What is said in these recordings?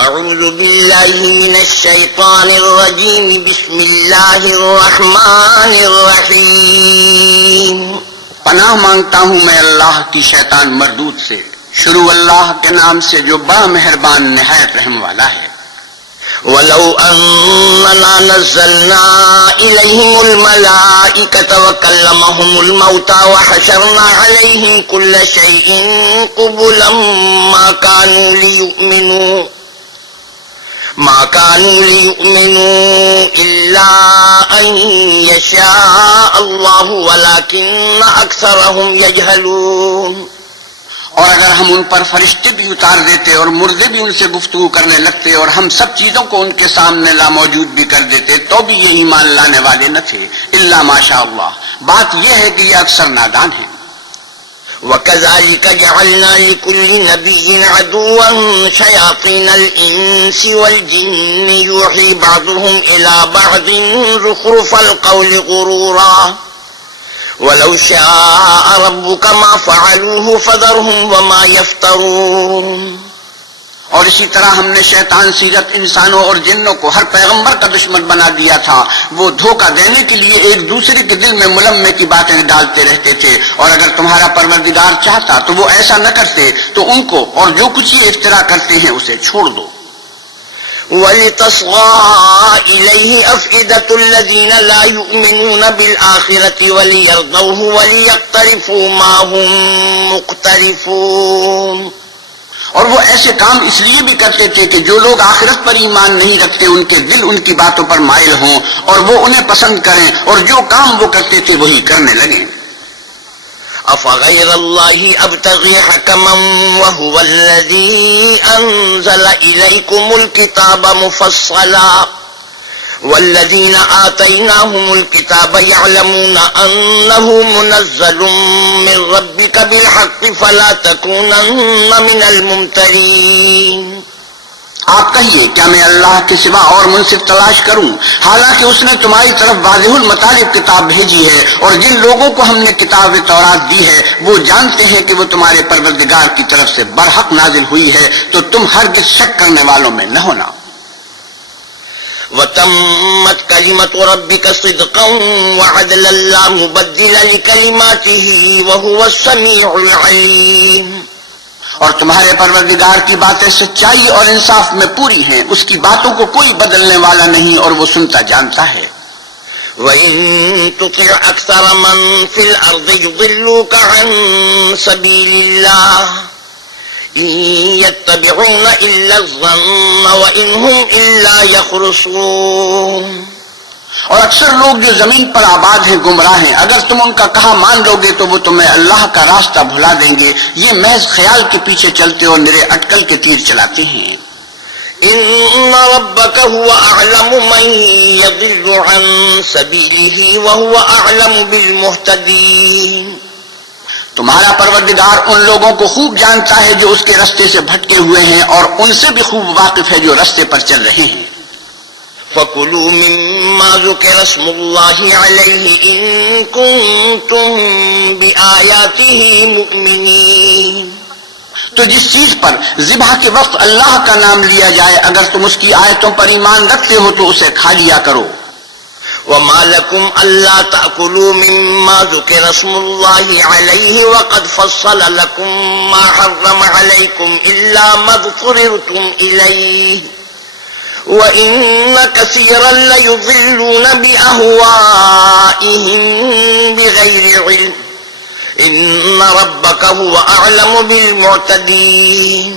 اعوذ باللہ من الشیطان الرجیم بسم اللہ الرحمن الرحیم. پناہ مانگتا ہوں میں اللہ کی شیطان مردود سے. شروع اللہ کے نام سے جو بڑا مہربان نہایت رحم والا ہے. وَلَوْ أَنَّنَا نَزَّلْنَا إِلَيْهِمُ الْمَلَائِكَةَ وَكَلَّمَهُمُ الْمَوْتَى وَحَشَرْنَا عَلَيْهِمْ كُلَّ شَيْءٍ قُبُلًا ما كانوا ليؤمنوا إلا أن يشاء الله ولكن أكثرهم يجهلون. اور اگر ہم ان پر فرشتے بھی اتار دیتے اور مردے بھی ان سے گفتگو کرنے لگتے اور ہم سب چیزوں کو ان کے سامنے لاموجود بھی کر دیتے تو بھی یہ ایمان لانے والے نہ تھے الا ماشاء اللہ. بات یہ ہے کہ یہ اکثر نادان ہیں. وَكَذَلِكَ جَعَلْنَا لِكُلِّ نَبِيٍّ عَدُوًّا شَيَاطِينَ الْإِنسِ وَالْجِنِّ يُوحِي بَعْضُهُمْ إِلَى بَعْضٍ زُخْرُفَ الْقَوْلِ غُرُورًا وَلَوْ شَاءَ رَبُّكَ مَا فَعَلُوهُ فَذَرْهُمْ وَمَا يَفْتَرُونَ. اور اسی طرح ہم نے شیطان سیرت انسانوں اور جنوں کو ہر پیغمبر کا دشمن بنا دیا تھا. وہ دھوکہ دینے کے لیے ایک دوسرے کے دل میں ملمے کی باتیں ڈالتے رہتے تھے. اور اگر تمہارا پروردگار چاہتا تو وہ ایسا نہ کرتے تو ان کو اور جو کچھ یہ افترا کرتے ہیں اسے چھوڑ دو. وَلِتَصْغَىٰ إِلَيْهِ أَفْئِدَةُ الَّذِينَ لَا يُؤْمِنُونَ بِالْآخِرَةِ وَلِيَرْضَوْهُ وَلِيَقْتَرِفُوا مَا هُمْ مُقْتَرِفُونَ. اور وہ ایسے کام اس لیے بھی کرتے تھے کہ جو لوگ آخرت پر ایمان نہیں رکھتے ان کے دل ان کی باتوں پر مائل ہوں اور وہ انہیں پسند کریں اور جو کام وہ کرتے تھے وہی کرنے لگیں. أَفَغَيْرَ اللَّهِ أَبْتَغِي حَكَمًا وَهُوَ الَّذِي أَنزَلَ إِلَيْكُمُ الْكِتَابَ مُفَصَّلًا وَالَّذِينَ آتَيْنَاهُمُ الْكِتَابَ يَعْلَمُونَ أَنَّهُ مُنَزَّلٌ مِّن رَّبِّكَ بِالْحَقِّ فَلَا تَكُونَنَّ مِنَ الْمُمْتَرِينَ. آپ کہیے کیا میں اللہ کے سوا اور منصف تلاش کروں حالانکہ اس نے تمہاری طرف واضح المطالب کتاب بھیجی ہے اور جن لوگوں کو ہم نے کتاب تورات دی ہے وہ جانتے ہیں کہ وہ تمہارے پروردگار کی طرف سے برحق نازل ہوئی ہے تو تم ہرگز شک کرنے والوں میں نہ ہونا. وَتَمَّتْ كَلِمَةُ رَبِّكَ صِدْقًا وَعَدْلًا لَّا مُبَدِّلَ لِكَلِمَاتِهِ وَهُوَ السَّمِيعُ الْعَلِيمُ. اور تمہارے پروردگار کی باتیں سچائی اور انصاف میں پوری ہیں. اس کی باتوں کو کوئی بدلنے والا نہیں اور وہ سنتا جانتا ہے. وَإِن تُطِعْ أَكْثَرَ مَن فِي الْأَرْضِ يُضِلُّوكَ عَن سَبِيلِ اللَّهِ إِن يَتَّبِعُونَ إِلَّا الظَّنَّ وَإِنْ هُمْ إِلَّا يَخْرُصُونَ. اور اکثر لوگ جو زمین پر آباد ہیں گمراہ ہیں. اگر تم ان کا کہا مان لو گے تو وہ تمہیں اللہ کا راستہ بھلا دیں گے. یہ محض خیال کے پیچھے چلتے اور نرے اٹکل کے تیر چلاتے ہیں. إِنَّ رَبَّكَ هُوَ أَعْلَمُ مَن يَضِلُّ عَن سَبِيلِهِ وَهُوَ أَعْلَمُ بِالْمُهْتَدِينَ. تمہارا پروردگار ان لوگوں کو خوب جانتا ہے جو اس کے رستے سے بھٹکے ہوئے ہیں اور ان سے بھی خوب واقف ہے جو رستے پر چل رہے ہیں. فَكُلُوا مِمَّا ذُكِرَ اسْمُ اللَّهِ عَلَيْهِ إِن كُنتُم بِآيَاتِهِ مُؤْمِنِينَ. تو جس چیز پر ذبح کے وقت اللہ کا نام لیا جائے اگر تم اس کی آیتوں پر ایمان رکھتے ہو تو اسے کھا لیا کرو. وَمَا لَكُمْ أَلَّا تَأْكُلُوا مِمَّا ذُكِرَ اسْمُ اللَّهِ عَلَيْهِ وَقَدْ فَصَّلَ لَكُم مَّا حَرَّمَ عَلَيْكُمْ إِلَّا مَا اضْطُرِرْتُمْ إِلَيْهِ وَإِنَّ كَثِيرًا لَّيُضِلُّونَ بِأَهْوَائِهِم بِغَيْرِ عِلْمٍ إِنَّ رَبَّكَ هُوَ أَعْلَمُ بِالْمُعْتَدِينَ.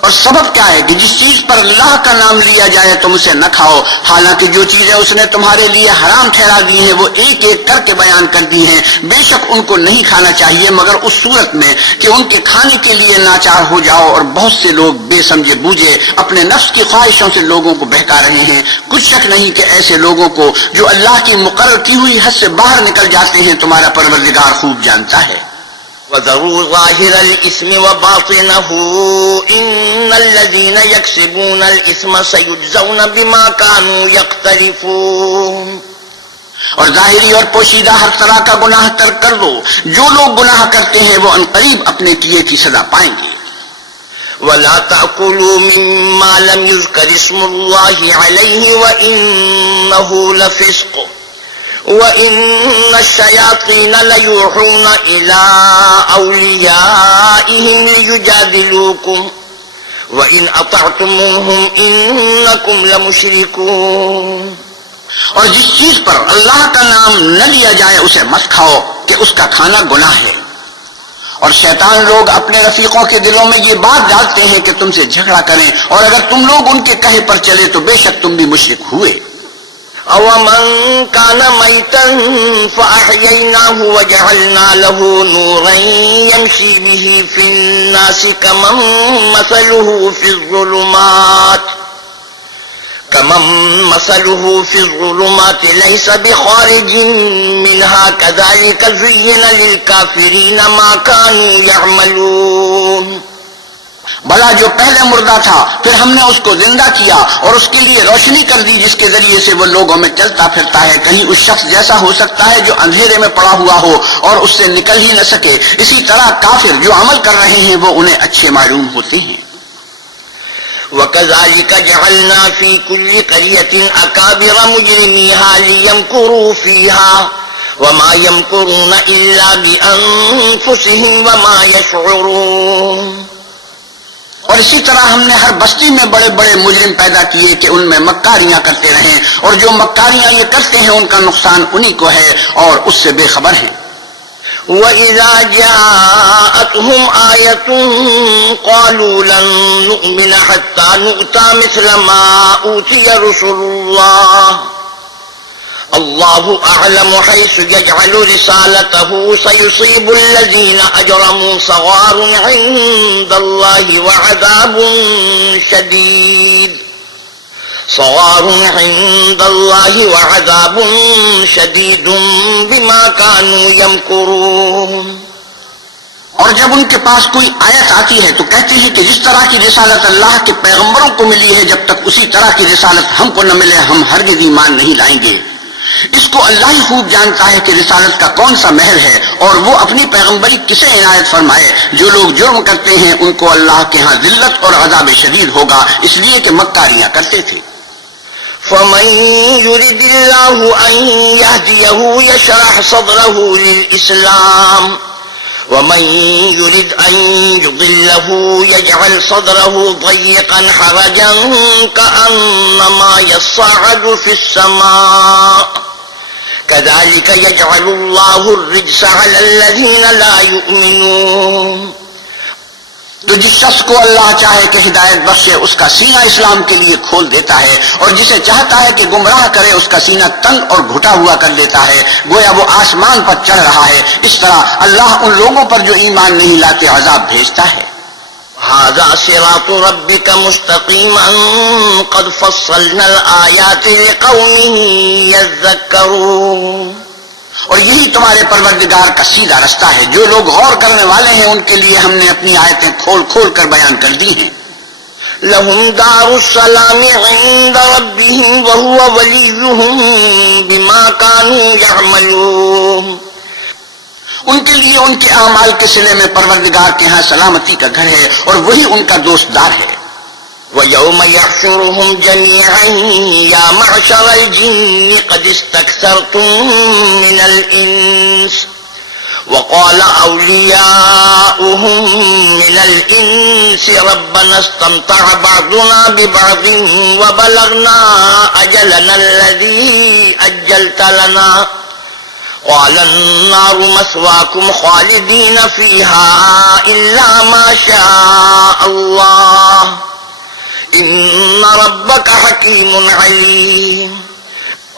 اور سبب کیا ہے کہ جس چیز پر اللہ کا نام لیا جائے تم اسے نہ کھاؤ حالانکہ جو چیزیں اس نے تمہارے لیے حرام ٹھہرا دی ہیں وہ ایک ایک کر کے بیان کر دی ہیں. بے شک ان کو نہیں کھانا چاہیے مگر اس صورت میں کہ ان کے کھانے کے لیے ناچار ہو جاؤ. اور بہت سے لوگ بے سمجھے بوجھے اپنے نفس کی خواہشوں سے لوگوں کو بہکا رہے ہیں. کچھ شک نہیں کہ ایسے لوگوں کو جو اللہ کی مقرر کی ہوئی حد سے باہر نکل جاتے ہیں تمہارا پروردگار خوب جانتا ہے. وَذَرُوا ظَاهِرَ الْإِثْمِ وَبَاطِنَهُ إِنَّ الَّذِينَ يَكْسِبُونَ الْإِثْمَ سَيُجْزَوْنَ بِمَا كَانُوا يَقْتَرِفُونَ. اور ظاہری اور پوشیدہ ہر طرح کا گناہ ترک کر دو. جو لوگ گناہ کرتے ہیں وہ عنقریب اپنے کیے کی سزا پائیں گے. ولا تأكلوا مما لم يذكر اسم الله عليه وإنه لفسق وإن الشياطين ليوحون إلى أوليائهم ليجادلوكم وَإِنْ أَطَعْتُمُوهُمْ إِنَّكُمْ لَمُشْرِكُونَ۔ اور جس چیز پر اللہ کا نام نہ لیا جائے اسے مت کھاؤ کہ اس کا کھانا گناہ ہے، اور شیطان لوگ اپنے رفیقوں کے دلوں میں یہ بات ڈالتے ہیں کہ تم سے جھگڑا کریں، اور اگر تم لوگ ان کے کہے پر چلے تو بے شک تم بھی مشرک ہوئے۔ أَوَمَنْ كَانَ مَيْتًا فَأَحْيَيْنَاهُ وَجَعَلْنَا لَهُ نُورًا يَمْشِي بِهِ فِي النَّاسِ كَمَنْ مَثَلُهُ فِي الظُّلُمَاتِ لَيْسَ بِخَارِجٍ مِنْهَا كَذَلِكَ زُيِّنَ لِلْكَافِرِينَ مَا كَانُوا يَعْمَلُونَ۔ بھلا جو پہلے مردہ تھا پھر ہم نے اس کو زندہ کیا اور اس کے لیے روشنی کر دی جس کے ذریعے سے وہ لوگوں میں چلتا پھرتا ہے، کہیں اس شخص جیسا ہو سکتا ہے جو اندھیرے میں پڑا ہوا ہو اور اس سے نکل ہی نہ سکے، اسی طرح کافر جو عمل کر رہے ہیں وہ انہیں اچھے معلوم ہوتے ہیں۔ وَكَذَلِكَ جَعَلْنَا فِي كُلِّ قَرْيَةٍ أَكَابِرَ مُجْرِمِيهَا لِيَمْكُرُوا فِيهَا وَمَا يَمْكُرُونَ إِلَّا بِأَنفُسِهِمْ وَمَا يَشْعُرُونَ۔ اور اسی طرح ہم نے ہر بستی میں بڑے بڑے مجرم پیدا کیے کہ ان میں مکاریاں کرتے رہیں، اور جو مکاریاں یہ کرتے ہیں ان کا نقصان انہی کو ہے اور اس سے بے خبر ہیں۔ وَإِذَا جَاءَتْهُمْ آيَةٌ قَالُوا لَن نُّؤْمِنَ حَتَّى نُؤْتَىٰ مِثْلَ مَا أُوتِيَ رُسُلُ اللَّهِ اللَّهُ أَعْلَمُ حَيْثُ يَجْعَلُ رِسَالَتَهُ سَيُصِيبُ الَّذِينَ أَجْرَمُوا صَغَارٌ عِندَ اللَّهِ وَعَذَابٌ شَدِيدٌ بِمَا كَانُوا يَمْكُرُونَ۔ اور جب ان کے پاس کوئی آیت آتی ہے تو کہتے ہیں کہ جس طرح کی رسالت اللہ کے پیغمبروں کو ملی ہے جب تک اسی طرح کی رسالت ہم کو نہ ملے ہم ہرگز ایمان نہیں لائیں گے۔ اس کو اللہ ہی خوب جانتا ہے کہ رسالت کا کون سا مہر ہے اور وہ اپنی پیغمبری کسے عنایت فرمائے۔ جو لوگ جرم کرتے ہیں ان کو اللہ کے ہاں ذلت اور عذاب شدید ہوگا، اس لیے کہ مکاریاں کرتے تھے۔ فَمَن يُرِدِ اللَّهُ أَن يَهْدِيَهُ يَشْرَحْ صَدْرَهُ لِلْإِسْلَامِ وَمَن يُرِدْ أَن يُضِلَّهُ يَجْعَلْ صَدْرَهُ ضَيِّقًا حَرَجًا كَأَنَّمَا يَصَّعَّدُ فِي السَّمَاءِ كَذَلِكَ يَجْعَلُ اللَّهُ الرِّجْسَ عَلَى الَّذِينَ لَا يُؤْمِنُونَ۔ تو جس شخص کو اللہ چاہے کہ ہدایت بخشے اس کا سینہ اسلام کے لیے کھول دیتا ہے، اور جسے چاہتا ہے کہ گمراہ کرے اس کا سینہ تنگ اور گھٹا ہوا کر دیتا ہے، گویا وہ آسمان پر چڑھ رہا ہے۔ اس طرح اللہ ان لوگوں پر جو ایمان نہیں لاتے عذاب بھیجتا ہے۔ هذا صراط ربك مستقيما قد فصلنا الآيات لقوم يذكرون۔ اور یہی تمہارے پروردگار کا سیدھا رستہ ہے، جو لوگ غور کرنے والے ہیں ان کے لیے ہم نے اپنی آیتیں کھول کھول کر بیان کر دی ہیں۔ لهم دار السلام عند ربهم وهو وليهم بما كانوا يعملون۔ ان کے لیے ان کے اعمال کے صلے میں پروردگار کے ہاں سلامتی کا گھر ہے اور وہی ان کا دوست دار ہے۔ وَيَوْمَ يَحْشُرُهُمْ جَمِيعًا يَا مَعْشَرَ الْجِنِّ قَدِ اسْتَكْثَرْتُم مِّنَ الْإِنسِ وَقَالَ أَوْلِيَاؤُهُم مِّنَ الْإِنسِ رَبَّنَا اسْتَمْتَعَ بَعْضُنَا بِبَعْضٍ وَبَلَغْنَا أَجَلَنَا الَّذِي أَجَّلْتَ لَنَا قَالَ النَّارُ مَثْوَاكُمْ خَالِدِينَ فِيهَا إِلَّا مَا شَاءَ اللَّهُ إِنَّ رَبَّكَ حَكِيمٌ عَلِيمٌ۔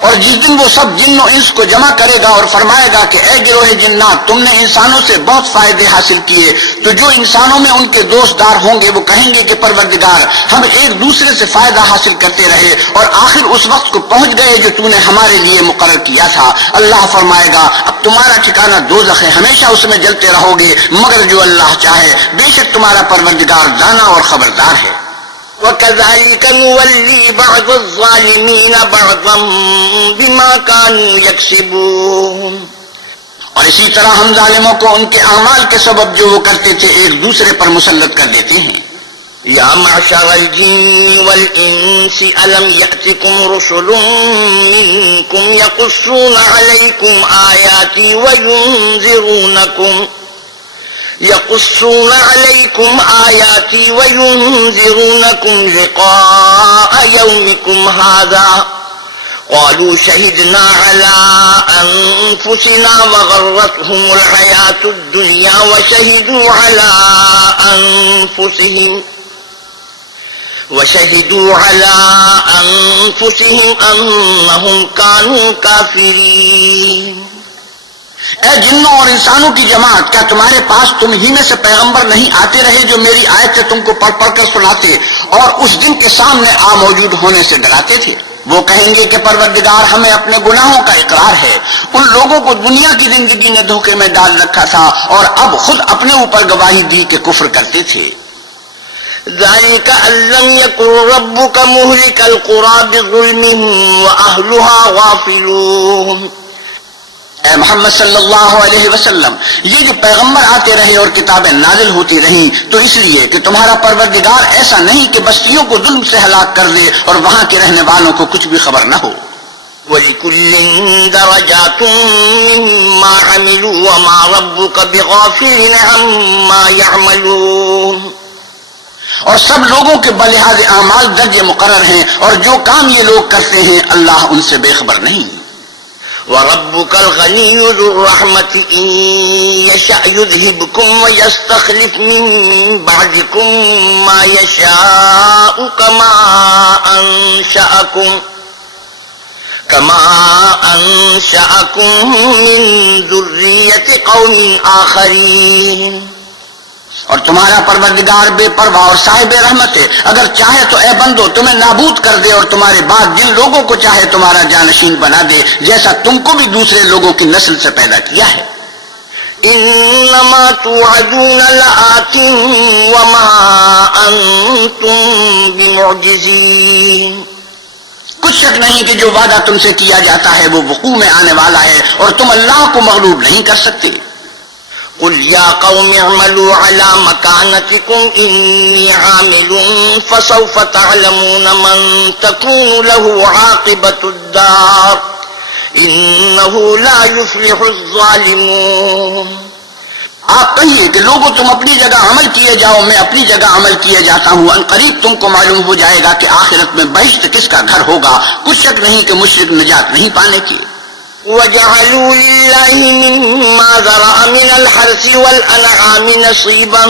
اور جس دن وہ سب جن و انس کو جمع کرے گا اور فرمائے گا کہ اے گروہ جنات، تم نے انسانوں سے بہت فائدے حاصل کیے، تو جو انسانوں میں ان کے دوست دار ہوں گے وہ کہیں گے کہ پروردگار ہم ایک دوسرے سے فائدہ حاصل کرتے رہے اور آخر اس وقت کو پہنچ گئے جو تو نے ہمارے لیے مقرر کیا تھا۔ اللہ فرمائے گا اب تمہارا ٹھکانہ دوزخ ہے، ہمیشہ اس میں جلتے رہو گے مگر جو اللہ چاہے، بے شک تمہارا پروردگار دانا اور خبردار ہے۔ وَكَذَلِكَ نُوَلِّي بَعْضَ الظَّالِمِينَ بَعْضًا بِمَا كَانُوا يَكْسِبُونَ۔ اور اسی طرح ہم ظالموں کو ان کے اعمال کے سبب جو وہ کرتے تھے ایک دوسرے پر مسلط کر دیتے ہیں۔ يا معشر الجن والإنس ألم يأتكم رسل منكم يقصون عليكم آياتي وينذرونكم لقاء يومكم هذا قالوا شهدنا على أنفسنا وغرتهم الحياة الدنيا وشهدوا على أنفسهم أنهم كانوا كافرين. اے جنوں اور انسانوں کی جماعت، کیا تمہارے پاس تم ہی میں سے پیغمبر نہیں آتے رہے جو میری آیتیں تم کو پڑھ پڑھ کر سناتے اور اس دن کے سامنے موجود ہونے سے ڈراتے تھے؟ وہ کہیں گے کہ پروردگار ہمیں اپنے گناہوں کا اقرار ہے، ان لوگوں کو دنیا کی زندگی نے دھوکے میں ڈال رکھا تھا اور اب خود اپنے اوپر گواہی دی کہ کفر کرتے تھے. ذلك أن لم يكن ربك مهلك القرى بظلم وأهلها غافلون. اے محمد صلی اللہ علیہ وسلم، یہ جو پیغمبر آتے رہے اور کتابیں نازل ہوتی رہیں تو اس لیے کہ تمہارا پروردگار ایسا نہیں کہ بستیوں کو ظلم سے ہلاک کر دے اور وہاں کے رہنے والوں کو کچھ بھی خبر نہ ہو. وَلِكُلٍّ دَرَجَاتٌ مِّمَّا عَمِلُوا وَمَا رَبُّكَ بِغَافِلٍ عَمَّا يَعْمَلُونَ. اور سب لوگوں کے بلحاظ اعمال درجے مقرر ہیں اور جو کام یہ لوگ کرتے ہیں اللہ ان سے بے خبر نہیں. وَرَبُّكَ الْغَنِيُّ ذُو الرَّحْمَةِ إِن يَشَأْ يُذْهِبْكُمْ وَيَسْتَخْلِفْ مِن بَعْدِكُم مَّا يَشَاءُ كَمَا أَنشَأَكُم مِّن ذُرِّيَّةِ قَوْمٍ آخَرِينَ. اور تمہارا پروردگار بے پرواہ اور صاحب رحمت ہے، اگر چاہے تو اے بندو تمہیں نابود کر دے اور تمہارے بعد جن لوگوں کو چاہے تمہارا جانشین بنا دے، جیسا تم کو بھی دوسرے لوگوں کی نسل سے پیدا کیا ہے. انما توعدون لآت وما انتم بمعجزین. کچھ شک نہیں کہ جو وعدہ تم سے کیا جاتا ہے وہ وقوع میں آنے والا ہے اور تم اللہ کو مغلوب نہیں کر سکتے. قل يا قوم اعملوا على مكانتكم إني عامل فسوف تعلمون من تكون له عاقبة الدار إنه لا يفلح الظالمون. آپ کہیے کہ لوگوں تم اپنی جگہ عمل کیے جاؤ، میں اپنی جگہ عمل کیے جاتا ہوں، ان قریب تم کو معلوم ہو جائے گا کہ آخرت میں بہشت کس کا گھر ہوگا. کچھ شک نہیں کہ مشرک نجات نہیں پانے کی. وَجَعَلُوا لِلَّهِ مِمَّا ذَرَأَ مِنَ الْحَرْثِ وَالْأَنْعَامِ نَصِيبًا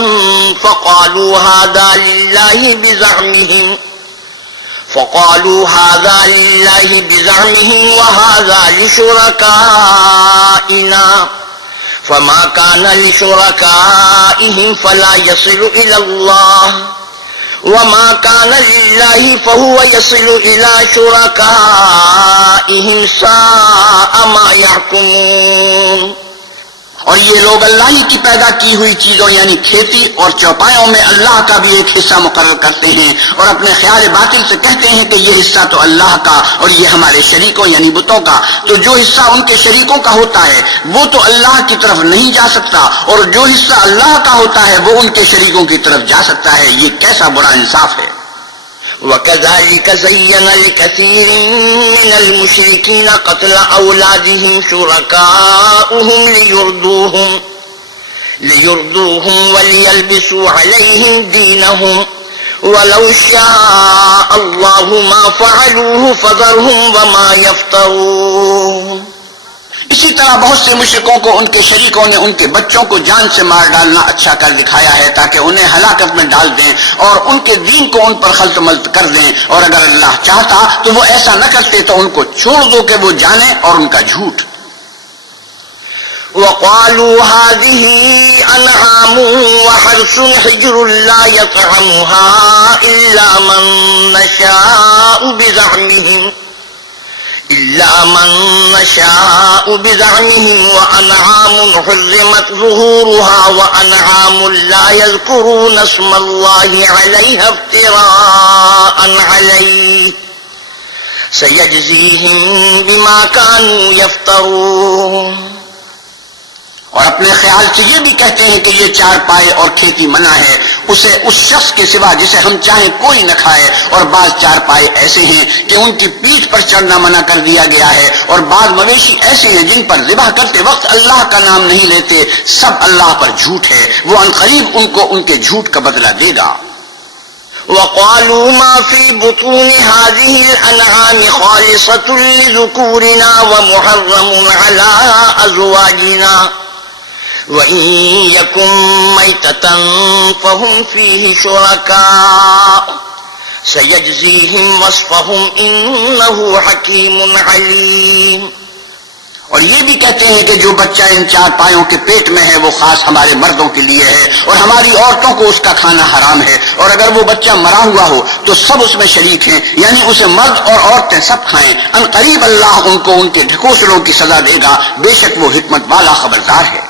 فَقَالُوا هَذَا لِلَّهِ بِزَعْمِهِمْ وَهَذَا لِشُرَكَائِنَا فَمَا كَانَ لِشُرَكَائِهِمْ فَلَا يَصِلُ إِلَى اللَّهِ وَمَا كَانَ لِلَّهِ فَهُوَ يَصِلُ إِلَى شُرَكَائِهِمْ سَاءَ مَا يَحْكُمُونَ. اور یہ لوگ اللہ ہی کی پیدا کی ہوئی چیزوں یعنی کھیتی اور چوپایوں میں اللہ کا بھی ایک حصہ مقرر کرتے ہیں اور اپنے خیال باطل سے کہتے ہیں کہ یہ حصہ تو اللہ کا اور یہ ہمارے شریکوں یعنی بتوں کا. تو جو حصہ ان کے شریکوں کا ہوتا ہے وہ تو اللہ کی طرف نہیں جا سکتا اور جو حصہ اللہ کا ہوتا ہے وہ ان کے شریکوں کی طرف جا سکتا ہے. یہ کیسا برا انصاف ہے. وَكَذَلِكَ زَيَّنَ لِكَثِيرٍ مِّنَ الْمُشْرِكِينَ قَتْلَ أَوْلَادِهِمْ شُرَكَاؤُهُمْ لِيُرْدُوهُمْ وَلِيَلْبِسُوا عَلَيْهِمْ دِينَهُمْ وَلَوْ شَاءَ اللَّهُ مَا فَعَلُوهُ فَذَرْهُمْ وَمَا يَفْتَرُونَ. اسی طرح بہت سے مشرکوں کو ان کے شریکوں نے ان کے بچوں کو جان سے مار ڈالنا اچھا کر دکھایا ہے تاکہ انہیں ہلاکت میں ڈال دیں اور ان کے دین کو ان پر خلط ملط کر دیں. اور اگر اللہ چاہتا تو وہ ایسا نہ کرتے تو ان کو چھوڑ دو کہ وہ جانے اور ان کا جھوٹ. وَقَالُوا هَذِهِ أَنْعَامٌ وَحَرْثٌ حِجْرٌ لَا يَطْعَمُهَا إِلَّا مَن نَّشَاءُ بِزَعْمِهِمْ وَأَنْعَامٌ حُرِّمَتْ ظُهُورُهَا وَأَنْعَامٌ لَا يَذْكُرُونَ اسْمَ اللَّهِ عَلَيْهَا افْتِرَاءً عَلَيْهِ سَيَجْزِيهِم بِمَا كَانُوا يَفْتَرُونَ. اور اپنے خیال سے یہ بھی کہتے ہیں کہ یہ چار پائے اور کھیتی منع ہے اسے اس شخص کے سوا جسے ہم چاہیں کوئی نہ کھائے، اور بعض چار پائے ایسے ہیں کہ ان کی پیٹھ پر چڑھنا منع کر دیا گیا ہے، اور بعض مویشی ایسے ہیں جن پر ذبح کرتے وقت اللہ کا نام نہیں لیتے، سب اللہ پر جھوٹ ہے، وہ عنقریب ان کو ان کے جھوٹ کا بدلہ دے گا۔ وقالوا ما في بطون هذه الأنعام خالصة لذكورنا ومحرم على أزواجنا وإن يكن ميتة فهم فيه شركاء سيجزيهم وصفهم إنه حكيم عليم۔ اور یہ بھی کہتے ہیں کہ جو بچہ ان چار پایوں کے پیٹ میں ہے وہ خاص ہمارے مردوں کے لیے ہے اور ہماری عورتوں کو اس کا کھانا حرام ہے، اور اگر وہ بچہ مرا ہوا ہو تو سب اس میں شریک ہیں، یعنی اسے مرد اور عورتیں سب کھائیں، عنقریب اللہ ان کو ان کے ڈھکوسلوں کی سزا دے گا، بے شک وہ حکمت والا خبردار ہے۔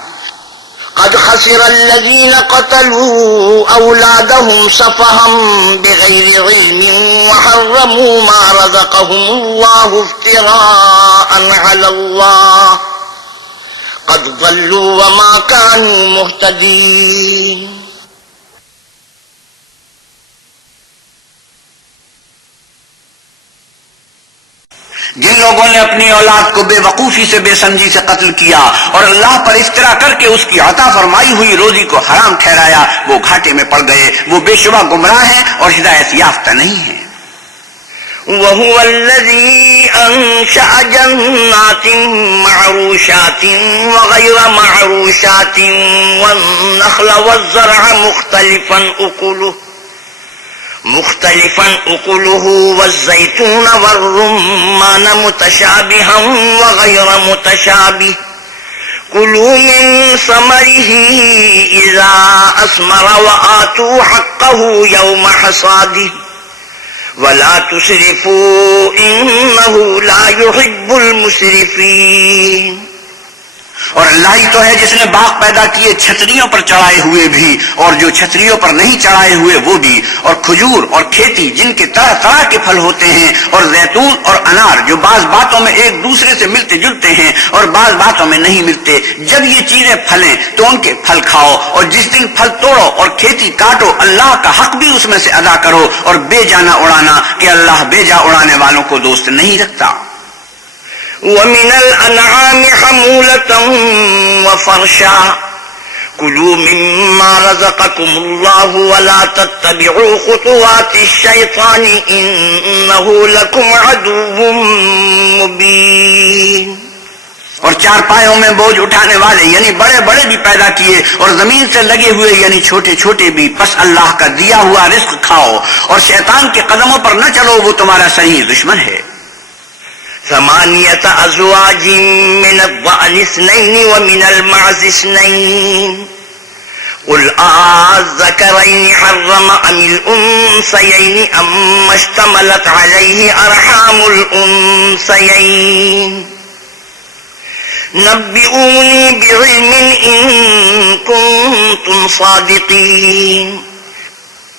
قد خسر الذين قتلوا أولادهم سفها بغير علم وحرموا ما رزقهم الله افتراء على الله قد ضلوا وما كانوا مهتدين۔ جن لوگوں نے اپنی اولاد کو بے وقوفی سے بے سمجھی سے قتل کیا اور اللہ پر افترا کر کے اس کی عطا فرمائی ہوئی روزی کو حرام ٹھہرایا، وہ گھاٹے میں پڑ گئے، وہ بے شبہ گمراہ ہیں اور ہدایت یافتہ نہیں ہیں۔ وهو الذي أنشأ جنات معروشات وغير معروشات والنخل والزرع مختلفا أكله والزيتون والرمان متشابها وغير متشابه كلوا من ثمره إذا أثمر وآتوا حقه يوم حصاده ولا تسرفوا إنه لا يحب المسرفين۔ اور اللہ ہی تو ہے جس نے باغ پیدا کیے چھتریوں پر چڑھائے ہوئے بھی اور جو چھتریوں پر نہیں چڑھائے ہوئے وہ بھی، اور کھجور اور کھیتی جن کے طرح طرح کے پھل ہوتے ہیں، اور زیتون اور انار جو بعض باتوں میں ایک دوسرے سے ملتے جلتے ہیں اور بعض باتوں میں نہیں ملتے، جب یہ چیزیں پھلیں تو ان کے پھل کھاؤ، اور جس دن پھل توڑو اور کھیتی کاٹو اللہ کا حق بھی اس میں سے ادا کرو، اور بے جانا اڑانا کہ اللہ بے جا اڑانے والوں کو دوست نہیں رکھتا۔ ومن الأنعام حمولة وفرشا كلوا مما رزقكم الله ولا تتبعوا خطوات الشيطان إنه لكم عدو مبين۔ اور چار پایوں میں بوجھ اٹھانے والے یعنی بڑے بڑے بھی پیدا کیے اور زمین سے لگے ہوئے یعنی چھوٹے چھوٹے بھی، پس اللہ کا دیا ہوا رزق کھاؤ اور شیطان کے قدموں پر نہ چلو، وہ تمہارا صحیح دشمن ہے۔ ثمانية أزواج من الضأن اثنين ومن المعز اثنين قل أذكرين حرم أم الأنثيين أما اشتملت عليه أرحام الأنثيين نبئوني بعلم إن كنتم صادقين۔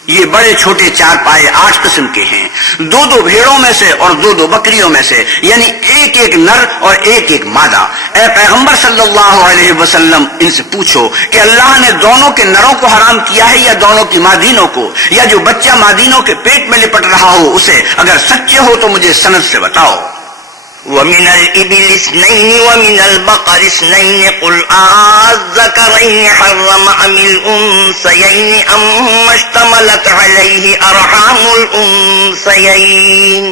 یہ بڑے چھوٹے چار پائے 8 قسم کے ہیں، 2 بھیڑوں میں سے اور 2 بکریوں میں سے، یعنی ایک نر اور ایک مادہ۔ اے پیغمبر صلی اللہ علیہ وسلم ان سے پوچھو کہ اللہ نے دونوں کے نروں کو حرام کیا ہے یا دونوں کی مادینوں کو، یا جو بچہ مادینوں کے پیٹ میں لپٹ رہا ہو اسے؟ اگر سچے ہو تو مجھے سند سے بتاؤ۔ ومن الإبل اثنين ومن البقر اثنين قل أذكرين حرم أم الأنثيين أما اشتملت عليه أرحام الأنثيين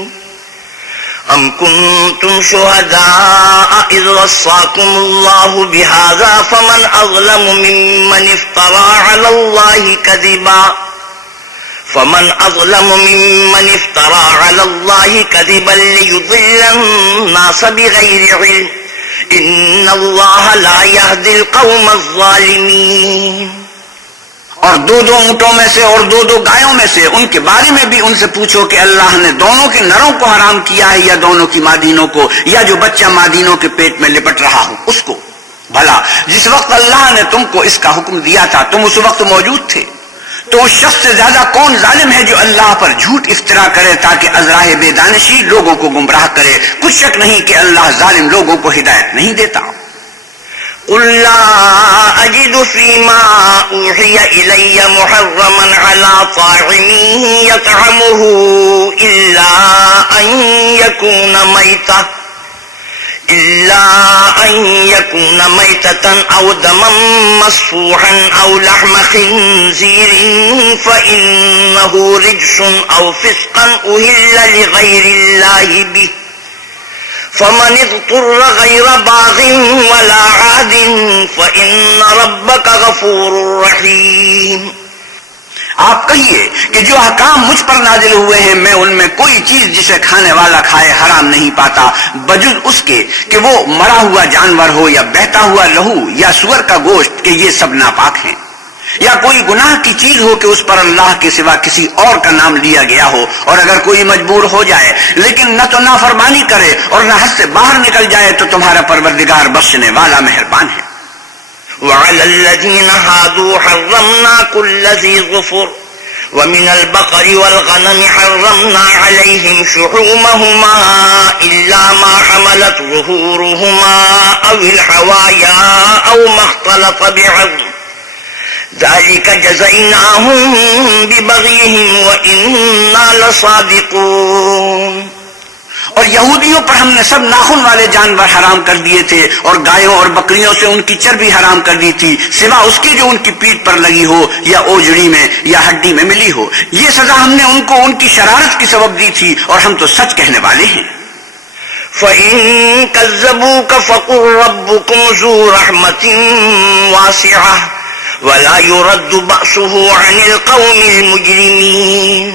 أم كنتم شهداء إذ وصاكم الله بهذا فمن أظلم ممن افترى على الله كذبا ليضل الناس بغير علم إن الله لا يهدي القوم الظالمين۔ اور 2 اونٹوں میں سے اور 2 گایوں میں سے ان کے بارے میں بھی ان سے پوچھو کہ اللہ نے دونوں کے نروں کو حرام کیا ہے یا دونوں کی مادینوں کو، یا جو بچہ مادینوں کے پیٹ میں لپٹ رہا ہو اس کو؟ بھلا جس وقت اللہ نے تم کو اس کا حکم دیا تھا تم اس وقت موجود تھے؟ تو اس شخص سے زیادہ کون ظالم ہے جو اللہ پر جھوٹ افترا کرے تاکہ ازراہ بے دانشی لوگوں کو گمراہ کرے؟ کچھ شک نہیں کہ اللہ ظالم لوگوں کو ہدایت نہیں دیتا۔ قل لا أجد فيما أوحي إلي محرما على طاعم يطعمه إلا أن يكون ميتة أو دما مسفوحا أو لحم خنزير فإنه رجس أو فسقا أهل لغير الله به فمن اضطر غير باغ ولا عاد فإن ربك غفور رحيم. آپ کہیے کہ جو احکام مجھ پر نازل ہوئے ہیں میں ان میں کوئی چیز جسے کھانے والا کھائے حرام نہیں پاتا بجز اس کے کہ وہ مرا ہوا جانور ہو یا بہتا ہوا لہو یا سور کا گوشت کہ یہ سب ناپاک ہیں، یا کوئی گناہ کی چیز ہو کہ اس پر اللہ کے سوا کسی اور کا نام لیا گیا ہو، اور اگر کوئی مجبور ہو جائے لیکن نہ تو نافرمانی کرے اور نہ حد سے باہر نکل جائے تو تمہارا پروردگار بخشنے والا مہربان ہے. وعلى الذين هادوا حرمنا كل ذي ظفر ومن البقر والغنم حرمنا عليهم شحومهما إلا ما حملت ظهورهما أو الحوايا أو ما اختلط بعظم ذلك جزيناهم ببغيهم وإنا لصادقون. اور یہودیوں پر ہم نے سب ناخن والے جانور حرام کر دیے تھے اور گایوں اور بکریوں سے ان کی چربی حرام کر دی تھی سوا اس کی جو ان کی پیٹھ پر لگی ہو یا اوجڑی میں یا ہڈی میں ملی ہو. یہ سزا ہم نے ان کو ان کی شرارت کی سبب دی تھی اور ہم تو سچ کہنے والے ہیں. فَإِن كَذَّبُوكَ فَقُلْ رَبُّكُمْ ذُو رَحْمَةٍ وَاسِعَةٍ وَلَا يُرَدُّ بَأْسُهُ عَنِ الْقَوْمِ الْمُجْرِمِينَ.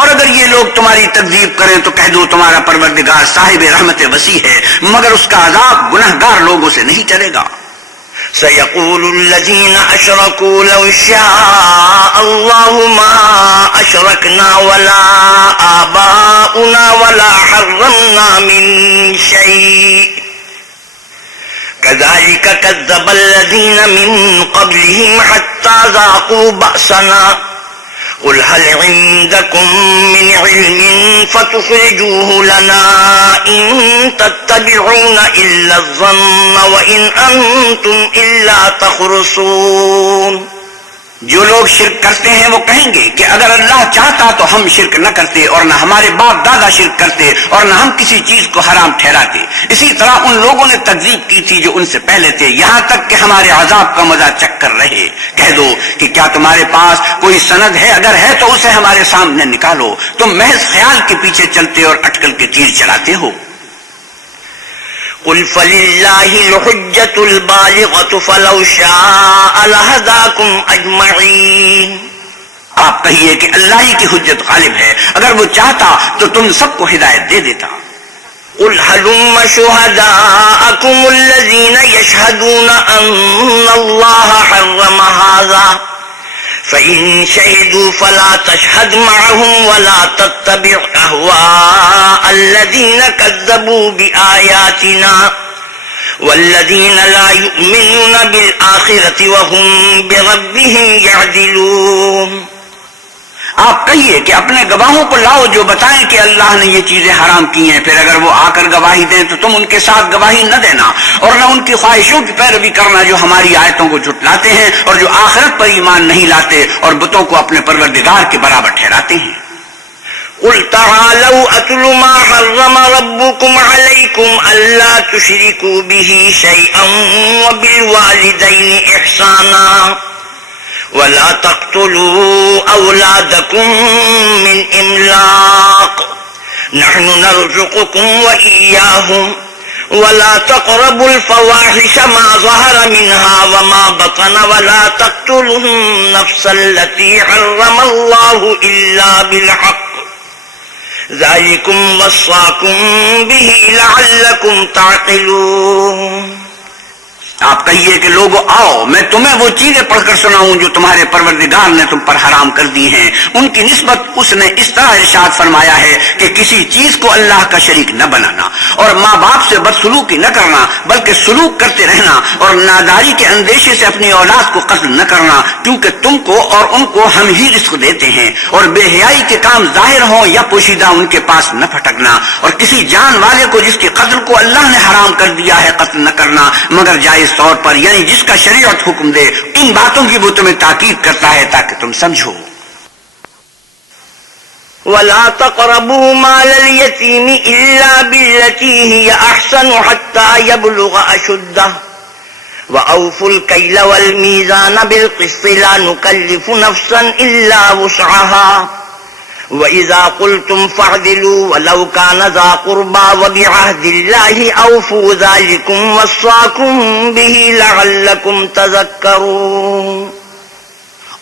اور اگر یہ لوگ تمہاری تکذیب کریں تو کہہ دو تمہارا پروردگار صاحب رحمت وسیع ہے مگر اس کا عذاب گنہگار لوگوں سے نہیں چلے گا. سيقول الذين أشركوا لو شاء الله ما أشركنا ولا آباؤنا ولا حرمنا من شيء كذلك كذب الذين من قبلهم حتى ذاقوا بأسنا قل هل عندكم من علم فتخرجوه لنا إن تتبعون إلا الظن وإن أنتم إلا تخرصون. جو لوگ شرک کرتے ہیں وہ کہیں گے کہ اگر اللہ چاہتا تو ہم شرک نہ کرتے اور نہ ہمارے باپ دادا شرک کرتے اور نہ ہم کسی چیز کو حرام ٹھہراتے. اسی طرح ان لوگوں نے تکذیب کی تھی جو ان سے پہلے تھے یہاں تک کہ ہمارے عذاب کا مزہ چکھ کر رہے. کہہ دو کہ کیا تمہارے پاس کوئی سند ہے؟ اگر ہے تو اسے ہمارے سامنے نکالو. تم محض خیال کے پیچھے چلتے اور اٹکل کے تیر چلاتے ہو. قل فللہ الحجة البالغة فلو شاء لہداکم اجمعین. آپ کہیے کہ اللہ ہی کی حجت غالب ہے، اگر وہ چاہتا تو تم سب کو ہدایت دے دیتا. قل هلم شهداءکم الذین یشہدون ان اللہ حرم هذا فإن شهدوا فلا تشهد معهم ولا تتبع أهواء الذين كذبوا بآياتنا والذين لا يؤمنون بالآخرة وهم بربهم يعدلون. آپ کہیے کہ اپنے گواہوں کو لاؤ جو بتائیں کہ اللہ نے یہ چیزیں حرام کی ہیں، پھر اگر وہ آ کر گواہی دیں تو تم ان کے ساتھ گواہی نہ دینا اور نہ ان کی خواہشوں کی پیروی کرنا جو ہماری آیتوں کو جھٹلاتے ہیں اور جو آخرت پر ایمان نہیں لاتے اور بتوں کو اپنے پروردگار کے برابر ٹھہراتے ہیں. قل تعالوا أتل ما حرم ربكم عليكم ألا تشركوا به شيئا وبالوالدين إحسانا ولا تقتلوا أولادكم من إملاق نحن نرزقكم وإياهم ولا تقربوا الفواحش ما ظهر منها وما بطن ولا تقتلوا النفس التي حرم الله إلا بالحق ذلكم وصاكم به لعلكم تعقلون. آپ کہیے کہ لوگو آؤ میں تمہیں وہ چیزیں پڑھ کر سناؤں جو تمہارے پروردگار نے تم پر حرام کر دی ہیں. ان کی نسبت اس نے اس طرح ارشاد فرمایا ہے کہ کسی چیز کو اللہ کا شریک نہ بنانا اور ماں باپ سے بدسلوکی نہ کرنا بلکہ سلوک کرتے رہنا اور ناداری کے اندیشے سے اپنی اولاد کو قتل نہ کرنا کیونکہ تم کو اور ان کو ہم ہی رزق دیتے ہیں اور بے حیائی کے کام ظاہر ہوں یا پوشیدہ ان کے پاس نہ پھٹکنا اور کسی جان والے کو جس کے قتل کو اللہ نے حرام کر دیا ہے قتل نہ کرنا مگر جائز جائز طور پر، یعنی جس کا شریعت حکم دے، ان باتوں کی وہ تمہیں تاکید کرتا ہے تاکہ تم سمجھو۔ ولا تقربوا مال اليتيم إلا بالتي هي أحسن حتى يبلغ أشده وأوفوا الكيل والميزان بالقسط لا نكلف نفسا إلا وسعها وإذا قلتم فاعدلوا ولو كان ذا قربى وبعهد الله أوفوا ذلكم وصاكم به لعلكم تذكرون۔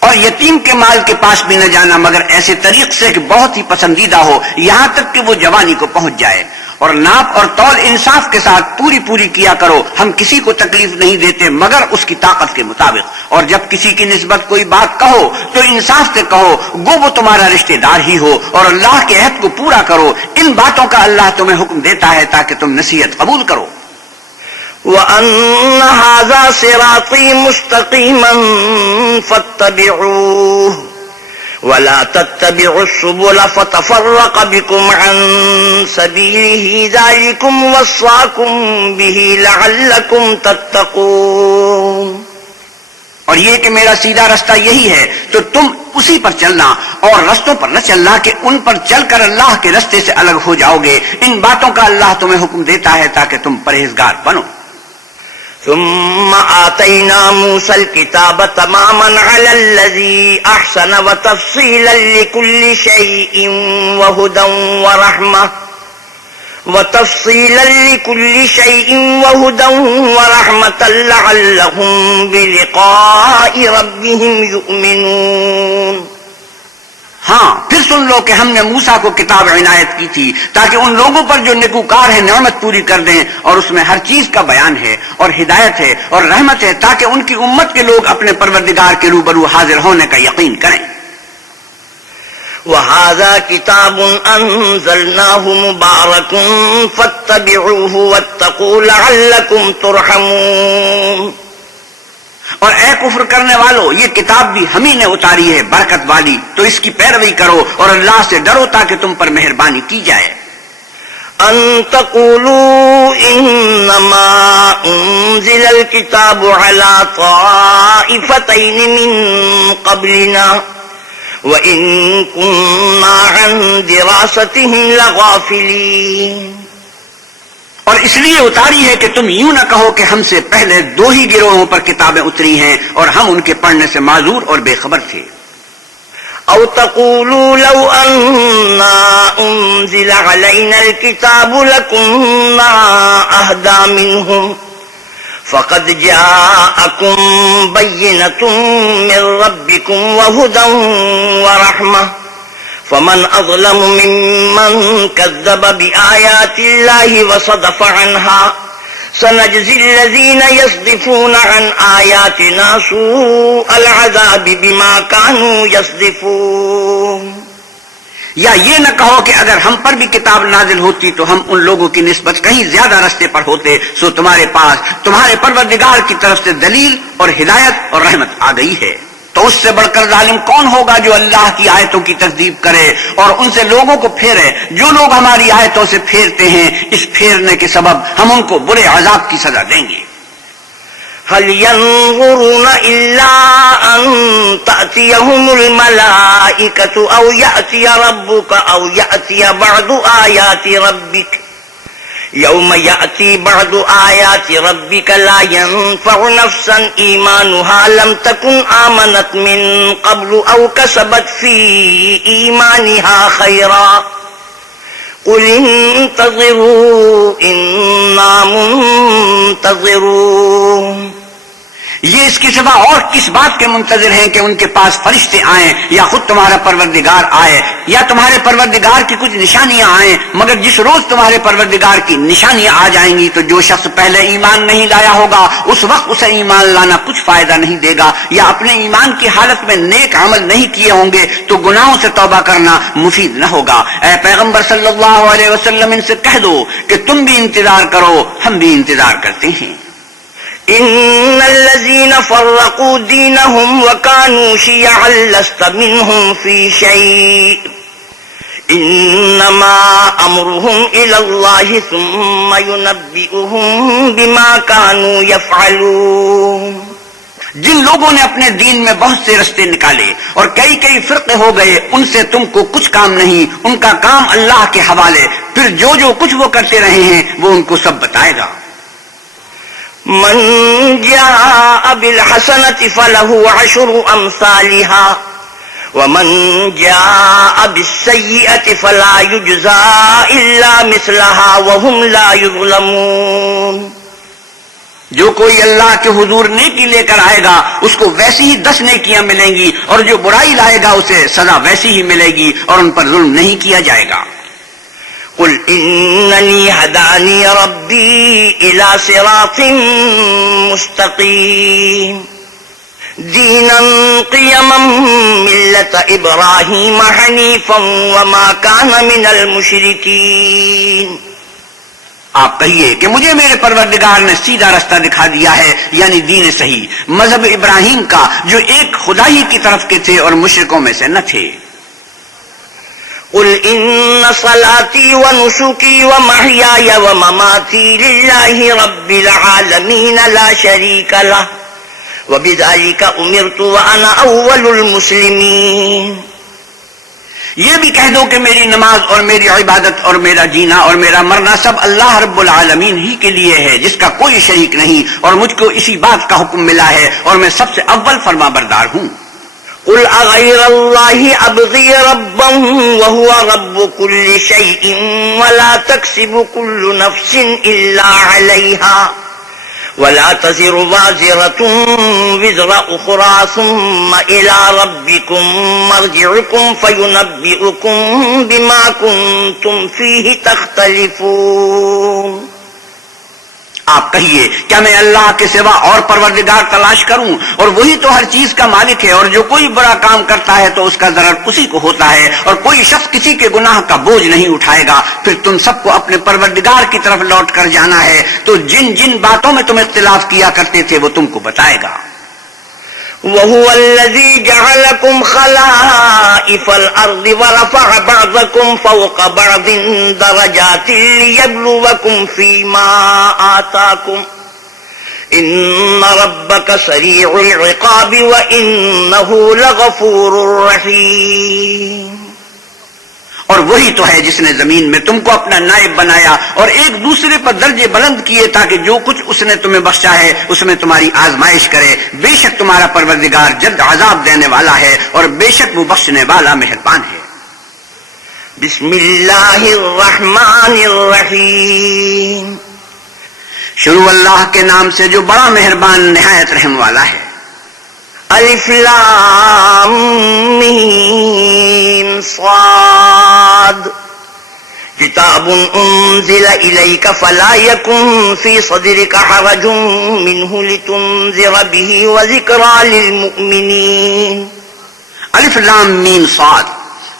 اور یتیم کے مال کے پاس بھی نہ جانا مگر ایسے طریق سے کہ بہت ہی پسندیدہ ہو، یہاں تک کہ وہ جوانی کو پہنچ جائے، اور ناپ اور تول انصاف کے ساتھ پوری کیا کرو، ہم کسی کو تکلیف نہیں دیتے مگر اس کی طاقت کے مطابق، اور جب کسی کی نسبت کوئی بات کہو تو انصاف سے کہو، گو وہ تمہارا رشتہ دار ہی ہو، اور اللہ کے عہد کو پورا کرو۔ ان باتوں کا اللہ تمہیں حکم دیتا ہے تاکہ تم نصیحت قبول کرو۔ وَأَنَّ هَذَا صِرَاطِي مُسْتَقِيمًا فَاتَّبِعُوهُ وَلَا تَتَّبِعُوا السُّبُلَ فَتَفَرَّقَ بِكُمْ عَن سَبِيلِهِ ذَلِكُمْ وَصَّاكُمْ بِهِ لَعَلَّكُمْ تَتَّقُونَ۔ اور یہ کہ میرا سیدھا رستہ یہی ہے تو تم اسی پر چلنا، اور رستوں پر نہ چلنا کہ ان پر چل کر اللہ کے رستے سے الگ ہو جاؤ گے۔ ان باتوں کا اللہ تمہیں حکم دیتا ہے تاکہ تم پرہیزگار بنو۔ ثم آتينا موسى الكتاب تماما على الذي أحسن وتفصيلا لكل شيء وهدى ورحمة لعلهم بلقاء ربهم يؤمنون۔ ہاں پھر سن لو کہ ہم نے موسیٰ کو کتاب عنایت کی تھی تاکہ ان لوگوں پر جو نیکوکار ہیں نعمت پوری کر دیں، اور اس میں ہر چیز کا بیان ہے اور ہدایت ہے اور رحمت ہے تاکہ ان کی امت کے لوگ اپنے پروردگار کے روبرو حاضر ہونے کا یقین کریں۔ وَهَذَا كِتَابٌ أَنزَلْنَاهُ مُبَارَكٌ فَاتَّبِعُوهُ وَاتَّقُوا لَعَلَّكُمْ تُرْحَمُونَ۔ اور اے کفر کرنے والو، یہ کتاب بھی ہم ہی نے اتاری ہے برکت والی، تو اس کی پیروی کرو اور اللہ سے ڈرو تاکہ تم پر مہربانی کی جائے۔ أَن تَقُولُوا إِنَّمَا أُنزِلَ الْكِتَابُ عَلَى طَائِفَتَيْنِ مِن قَبْلِنَا وَإِن كُنَّا عَن دِرَاسَتِهِمْ لَغَافِلِينَ۔ اور اس لیے اتاری ہے کہ تم یوں نہ کہو کہ ہم سے پہلے دو ہی گروہوں پر کتابیں اتری ہیں اور ہم ان کے پڑھنے سے معذور اور بے خبر تھے۔ أو تقولوا لو أنا أنزل علينا الكتاب لكنا أهدى منهم فقد جاءكم بينة من ربكم وهدى ورحمة فمن أظلم ممن كذب بآيات الله وصدف عنها سنجزي الذين يصدفون عن آياتنا سوء العذاب بما كانوا يصدفون۔ یا یہ نہ کہو کہ اگر ہم پر بھی کتاب نازل ہوتی تو ہم ان لوگوں کی نسبت کہیں زیادہ رستے پر ہوتے، سو تمہارے پاس تمہارے پروردگار کی طرف سے دلیل اور ہدایت اور رحمت آ گئی ہے، تو اس سے بڑھ کر ظالم کون ہوگا جو اللہ کی آیتوں کی تکذیب کرے اور ان سے لوگوں کو پھیرے؟ جو لوگ ہماری آیتوں سے پھیرتے ہیں، اس پھیرنے کے سبب ہم ان کو برے عذاب کی سزا دیں گے۔ هل ينظرون إلا أن تأتيهم الملائكة أو يأتي ربك أو يأتي بعض آيات ربك يوم يأتي بعض آيات ربك لا ينفع نفسا إيمانها لم تكن آمنت من قبل أو كسبت في إيمانها خيرا قل انتظروا إنا منتظرون۔ یہ اس کے سوا اور کس بات کے منتظر ہیں کہ ان کے پاس فرشتے آئیں یا خود تمہارا پروردگار آئے یا تمہارے پروردگار کی کچھ نشانیاں آئیں، مگر جس روز تمہارے پروردگار کی نشانیاں آ جائیں گی تو جو شخص پہلے ایمان نہیں لایا ہوگا اس وقت اسے ایمان لانا کچھ فائدہ نہیں دے گا، یا اپنے ایمان کی حالت میں نیک عمل نہیں کیے ہوں گے تو گناہوں سے توبہ کرنا مفید نہ ہوگا۔ اے پیغمبر صلی اللہ علیہ وسلم ان سے کہہ دو کہ تم بھی انتظار کرو، ہم بھی انتظار کرتے ہیں۔ إن الذين فرقوا دينهم وكانوا شيعا لست منهم في شيء انما امرهم الى الله ثم ينبئهم بما كانوا يفعلون. جن لوگوں نے اپنے دین میں بہت سے رستے نکالے اور کئی کئی فرقے ہو گئے، ان سے تم کو کچھ کام نہیں، ان کا کام اللہ کے حوالے، پھر جو جو کچھ وہ کرتے رہے ہیں وہ ان کو سب بتائے گا. من جاء بالحسنة فله 10 أمثالها ومن جاء بالسيئة فلا يجزى إلا مثلها وهم لا يظلمون. جو کوئی اللہ کے حضور نیکی لے کر آئے گا اس کو ویسی ہی 10 نیکیاں ملیں گی، اور جو برائی لائے گا اسے سزا ویسی ہی ملے گی، اور ان پر ظلم نہیں کیا جائے گا. قل إنني هداني ربي إلى صراط مستقيم دينا قيما ملة إبراهيم حنيفا وما كان من المشركين. آپ کہیے کہ مجھے میرے پروردگار نے سیدھا رستہ دکھا دیا ہے، یعنی دین صحیح، مذہب ابراہیم کا، جو ایک خدا ہی کی طرف کے تھے اور مشرکوں میں سے نہ تھے. قل إن صلاتي ونسكي ومحياي ومماتي لله رب العالمين لا شريك له وبذلك أمرت وأنا أول المسلمين. یہ بھی کہہ دو کہ میری نماز اور میری عبادت اور میرا جینا اور میرا مرنا سب اللہ رب العالمین ہی کے لیے ہے، جس کا کوئی شریک نہیں، اور مجھ کو اسی بات کا حکم ملا ہے اور میں سب سے اول فرما بردار ہوں. قل أغير الله أبغي ربا وهو رب كل شيء ولا تكسب كل نفس إلا عليها ولا تزر وازرة وزر أخرى ثم إلى ربكم مرجعكم فينبئكم بما كنتم فيه تختلفون. آپ کہیے کیا میں اللہ کے سوا اور پروردگار تلاش کروں، اور وہی تو ہر چیز کا مالک ہے، اور جو کوئی برا کام کرتا ہے تو اس کا ضرر اسی کو ہوتا ہے، اور کوئی شخص کسی کے گناہ کا بوجھ نہیں اٹھائے گا. پھر تم سب کو اپنے پروردگار کی طرف لوٹ کر جانا ہے، تو جن جن باتوں میں تم اختلاف کیا کرتے تھے وہ تم کو بتائے گا. وهو الذي جعلكم خلائف الأرض ورفع بعضكم فوق بعض درجات ليبلوكم فيما آتاكم إن ربك سريع العقاب وإنه لغفور رحيم. اور وہی تو ہے جس نے زمین میں تم کو اپنا نائب بنایا اور ایک دوسرے پر درجے بلند کیے تاکہ جو کچھ اس نے تمہیں بخشا ہے اس میں تمہاری آزمائش کرے. بے شک تمہارا پروردگار جلد عذاب دینے والا ہے اور بے شک وہ بخشنے والا مہربان ہے. بسم اللہ الرحمن الرحیم. شروع اللہ کے نام سے جو بڑا مہربان نہایت رحم والا ہے. الف لام میم صاد کتاب انزل الیک فلا یکن فی صدرک حرج منہ لتنذر به وذکری للمؤمنین. الف لام میم صاد.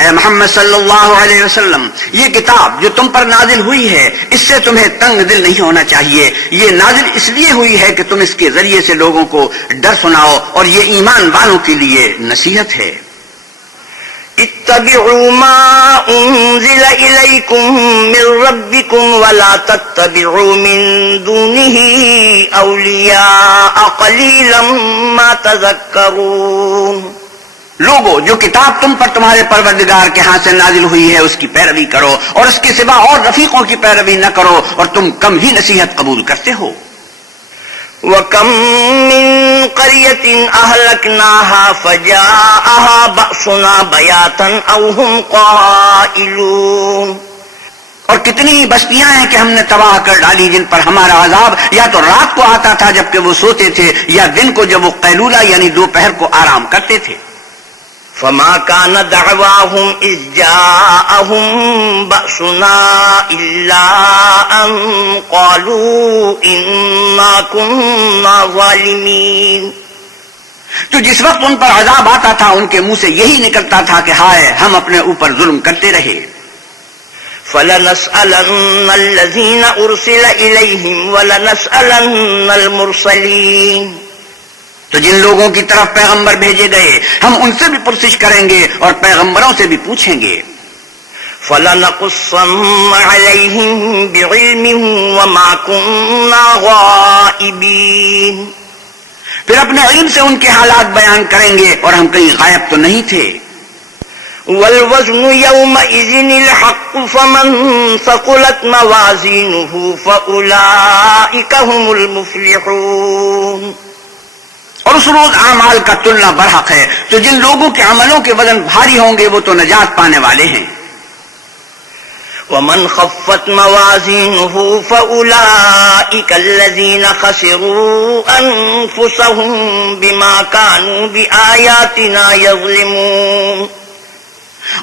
اے محمد صلی اللہ علیہ وسلم، یہ کتاب جو تم پر نازل ہوئی ہے اس سے تمہیں تنگ دل نہیں ہونا چاہیے. یہ نازل اس لیے ہوئی ہے کہ تم اس کے ذریعے سے لوگوں کو ڈر سناؤ، اور یہ ایمان والوں کے لیے نصیحت ہے. اتبعوا ما انزل الیکم من ربکم ولا تتبعوا من دونه اولیاء قلیلا ما تذکرون. لوگو، جو کتاب تم پر تمہارے پروردگار کے ہاں سے نازل ہوئی ہے اس کی پیروی کرو، اور اس کے سوا اور رفیقوں کی پیروی نہ کرو، اور تم کم ہی نصیحت قبول کرتے ہو. وَكَمْ مِنْ قَرْيَةٍ أَهْلَكْنَاهَا فَجَاءَهَا بَأْسُنَا بَيَاتًا أَوْ هُمْ قَائِلُونَ. اور کتنی بستیاں ہیں کہ ہم نے تباہ کر ڈالی جن پر ہمارا عذاب یا تو رات کو آتا تھا جبکہ وہ سوتے تھے، یا دن کو جب وہ قیلولہ یعنی دوپہر کو آرام کرتے تھے. فما كان دعواهم إذ جاءهم بأسنا إلا أن قالوا إنا كنا ظالمين. تو جس وقت ان پر عذاب آتا تھا ان کے منہ سے یہی نکلتا تھا کہ ہائے ہم اپنے اوپر ظلم کرتے رہے. فلنسألن الذين أرسل إليهم ولنسألن المرسلين. تو جن لوگوں کی طرف پیغمبر بھیجے گئے ہم ان سے بھی پرسش کریں گے اور پیغمبروں سے بھی پوچھیں گے. فَلَنَقُصَّنَّ عَلَيْهِمْ بِعِلْمٍ وَمَا كُنَّا غَائِبِينَ، پھر اپنے علم سے ان کے حالات بیان کریں گے اور ہم کہیں غائب تو نہیں تھے۔ وَالْوَزْنُ يَوْمَئِذٍ الْحَقُّ فَمَنْ ثَقُلَتْ مَوَازِينُهُ فَأُولَئِكَ هُمُ الْمُفْلِحُونَ، اور اس روز اعمال کا تلنا برحق ہے، تو جن لوگوں کے عملوں کے وزن بھاری ہوں گے وہ تو نجات پانے والے ہیں۔ وَمَنْ خَفَّتْ مَوَازِينُهُ فَأُولَئِكَ الَّذِينَ خَسِرُوا أَنفُسَهُمْ بِمَا كَانُوا بِآيَاتِنَا يَظْلِمُونَ،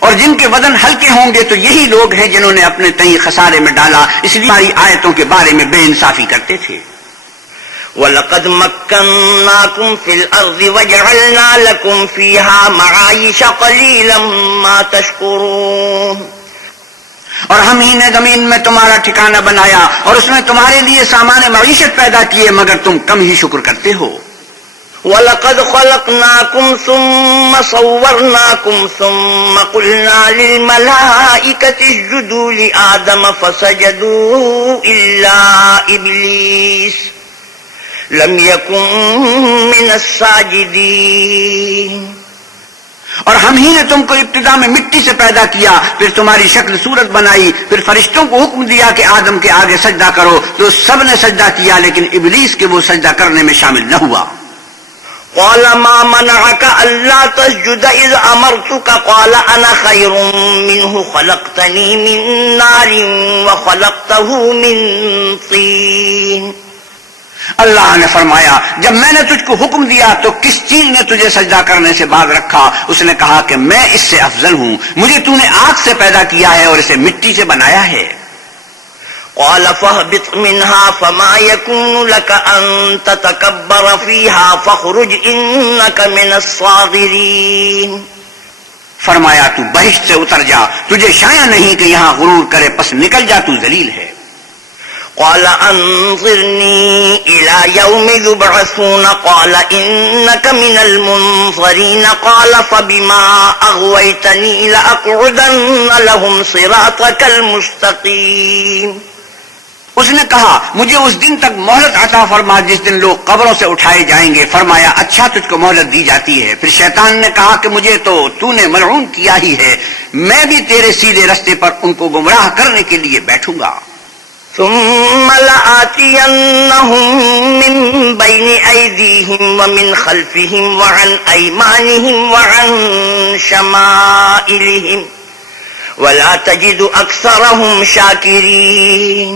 اور جن کے وزن ہلکے ہوں گے تو یہی لوگ ہیں جنہوں نے اپنے تئیں خسارے میں ڈالا، اس لیے ہماری آیتوں کے بارے میں بے انصافی کرتے تھے۔ وَلَقَدْ مَكَّنَّاكُمْ فِي الْأَرْضِ وَجَعَلْنَا لَكُمْ فِيهَا مَعَايِشَ قَلِيلًا مَا تَشْكُرُونَ، اور ہم ہی نے زمین میں تمہارا ٹھکانہ بنایا اور اس میں تمہارے لیے سامان معیشت پیدا کیے، مگر تم کم ہی شکر کرتے ہو۔ وَلَقَدْ خَلَقْنَاكُمْ ثُمَّ صَوَّرْنَاكُمْ ثُمَّ قُلْنَا لِلْمَلَائِكَةِ اسْجُدُوا لِآدَمَ فَسَجَدُوا إِلَّا إِبْلِيسَ لَمْ يَكُنْ مِنَ السَّاجِدِينَ، اور ہم ہی نے تم کو ابتدا میں مٹی سے پیدا کیا، پھر تمہاری شکل صورت بنائی، پھر فرشتوں کو حکم دیا کہ آدم کے آگے سجدہ کرو، تو سب نے سجدہ کیا لیکن ابلیس کے وہ سجدہ کرنے میں شامل نہ ہوا۔ قَالَ مَا مَنَعَكَ أَلَّا تَسْجُدَ إِذْ أَمَرْتُكَ قَالَ أَنَا خَيْرٌ مِّنْهُ خَلَقْتَنِي مِن نَّارٍ وَخَلَقْتَهُ مِن طِينٍ، اللہ نے فرمایا جب میں نے تجھ کو حکم دیا تو کس چیز نے تجھے سجدہ کرنے سے باز رکھا؟ اس نے کہا کہ میں اس سے افضل ہوں، مجھے تو نے آگ سے پیدا کیا ہے اور اسے مٹی سے بنایا ہے۔ قال فاهبط منها فما يكون لك أن تتكبر فيها فاخرج إنك من الصاغرين، فرمایا تو بہشت سے اتر جا، تجھے شایع نہیں کہ یہاں غرور کرے، پس نکل جا، تو ذلیل ہے۔ قال أنظرني إلى يوم يبعثون قال إنك من المنظرين قال فبما أغويتني لأقعدن لهم صراطك المستقيم، اس نے کہا مجھے اس دن تک مہلت عطا فرما جس دن لوگ قبروں سے اٹھائے جائیں گے۔ فرمایا اچھا تجھ کو مہلت دی جاتی ہے۔ پھر شیطان نے کہا کہ مجھے تو نے ملعون کیا ہی ہے، میں بھی تیرے سیدھے رستے پر ان کو گمراہ کرنے کے لیے بیٹھوں گا۔ ثم لآتينهم من بين أيديهم ومن خلفهم وعن أيمانهم وعن شمائلهم ولا تجد أكثرهم شاكرين،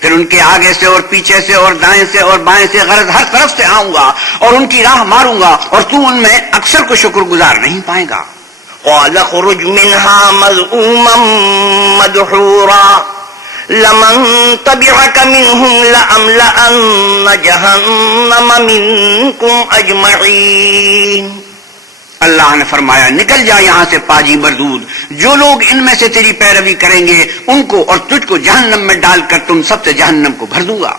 پھر ان کے آگے سے اور پیچھے سے اور دائیں سے اور بائیں سے، غرض ہر طرف سے آؤں گا اور ان کی راہ ماروں گا، اور تو ان میں اکثر کو شکر گزار نہیں پائے گا۔ قال اخرج منها مذءوما مدحورا لمن تبعك منهم لأملأن جهنم منكم أجمعين، اللہ نے فرمایا نکل جا یہاں سے پاجی مردود، جو لوگ ان میں سے تیری پیروی کریں گے ان کو اور تجھ کو جہنم میں ڈال کر تم سب سے جہنم کو بھر دوں گا۔